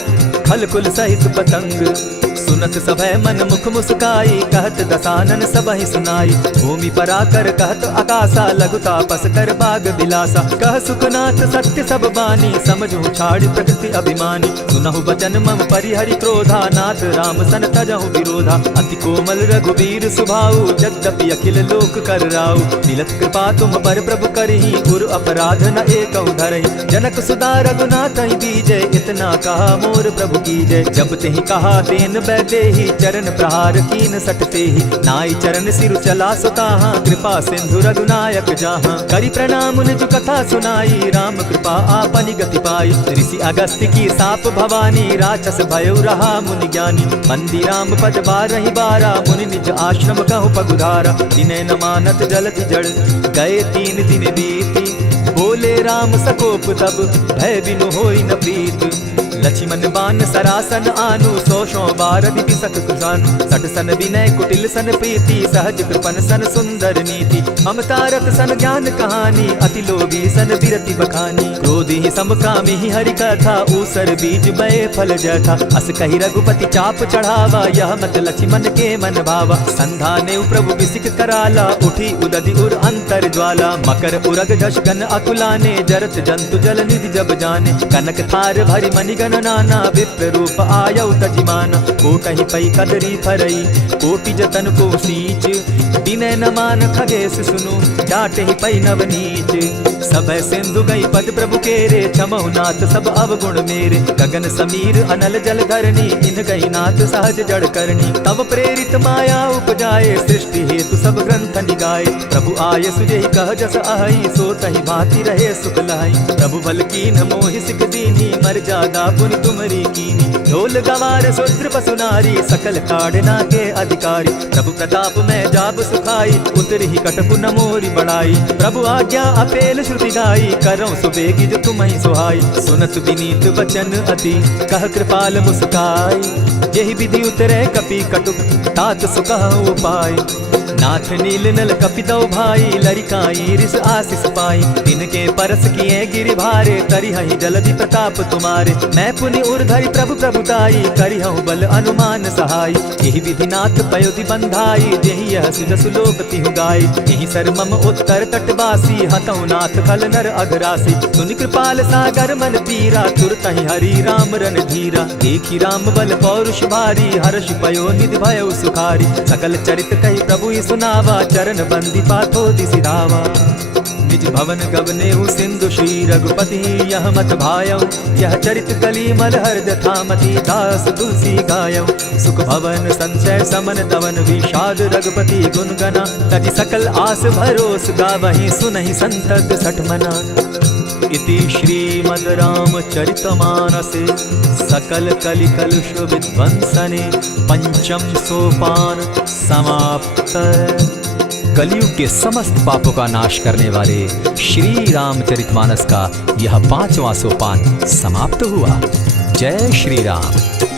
खल कुल सहित पतंग। सुनत सभय मन मुख मुस्काई कहत दसानन सबहि सुनाई। भूमि पराकर कहत आकाशा लघु तापस कर बाग बिलासा। कह सुखनाथ सत्य सब बानी समझू छाड़ प्रकृति अभिमानी। सुनहु बचन मम परिहरि क्रोधा नाथ राम सन तजहु विरोधा। अति कोमल रघुवीर सुभाऊ यद्यपि अखिल लोक कर राउ। मिलत कृपा तुम पर प्रभु करही गुरु अपराध न एकहु धरहि। जनक सुधा रघुनाथ दीजय इतना कहा मोर प्रभु कीजय। जब तेहि कहा तेन देहि चरण प्रहार कीन सटते ही। नाई चरण सिरु चला सुताहा कृपा सिंधु रघुनायक जाहा। करि प्रणाम निज कथा सुनाई राम कृपा आपनि गति पाई। ऋषि अगस्त्य की साप भवानी राक्षस भयो रहा मुनि ज्ञानी। बंदी राम पद बारहि बारा मुनि निज आश्रम कहु पगुधारा। दिने न मानत जलति जड़ गए 3 दिन बीती। बोले राम सकोप तब भय बिनु होई न प्रीत। लक्ष्मण बान सरासन आनु 100 बार दिति सख कुसानु। सठ सन विनय कुटिल सन प्रीति सहज कृपन सन सुंदर नीति। ममता रत सन ज्ञान कहानी अति लोभी सन बिरति बखानी। क्रोधी समकामी हरि कथा ऊसर बीज बय फल जथा। अस कहि रघुपति चाप चढ़ावा यह मत लक्ष्मण के मन भावा। संधाने प्रभु बिसिक कराला उठी उदधि उर अंतर ज्वाला। मकर उरग झष गन अकुलाने जरत जंतु जल निधि जब जाने। कनक थार भरी मणिगण नाना विप्र रूप आयौ तजिमाना। कोटहि पै कदरी फरई कोटि जतन को सींच। विनय न मान खगेश सुनु जाटहि पै नवनीच। सब सिंधु गई पद प्रभु केरे क्षमहु नाथ सब अवगुण मेरे। गगन समीर अनल जल धरणी इन गई नाथ सहज जड़ करनी। तब प्रेरित माया उपजाए सृष्टि हेतु सब ग्रंथ निगाए। प्रभु आय सुजेहि कह जस अहि सो तहि भांति रहे सुख लाई। प्रभु बल कीन मोहि सिख दीनी मर्यादा पुनि तुमरी कीनी। ढोल गवार शूद्र पशु नारी सकल ताड़ना के अधिकारी। प्रभु प्रताप में जाब सुखाई उतरि ही कटपु न मोरी बढ़ाई। प्रभु आज्ञा अपेल श्रुति गाई करऊं सुबेगी जो तुम्हि सुहाई। सुनत विनीत वचन अति कह कृपाल मुस्काई। जेहि विधि उतरे कपि कटुक तात सुकहु उपाय। नाथ नील नल कपितौ भाई लरिकाई रिस आशीष पाई। तिनके परस किए गिरि भारे तरिहहि जलधि प्रताप तुम्हारे। मैं पुनि उर्धरि प्रभु प्रभुताई करिहु बल अनुमान सहाय। एहि विधि नाथ पयोधि बंधाई जेहि यह सुजसु लोक तिहु गाई। एहि सर मम उत्तर तटवासी हतौ नाथ खल नर अघरासी। सुनि कृपाल सागर मन पीरा तुरतहि हरि राम रन धीरा। देखि राम बल पौरुष भारी हर्ष पयो निधि भयो सुखारी। सकल चरित कहि प्रभु सुनावा चरण बंदी पाथो दिसि धावा। निज भवन गवनेहु सिंधु श्री रघुपति यह मत भायौ। यह चरित कली मलहर्द थामति दास तुलसी गायौ। सुख भवन संशय समन दवन विषाद रघुपति गुण गना। तजि सकल आस भरोस गावहि सुनहि संतत सठ मना। इति श्रीमद् रामचरितमानसे सकल कलि कलुष विध्वंसने पंचम सोपान समाप्त। कलयुग के समस्त पापों का नाश करने वाले श्री रामचरितमानस का यह 5वां सोपान समाप्त हुआ। जय श्री राम।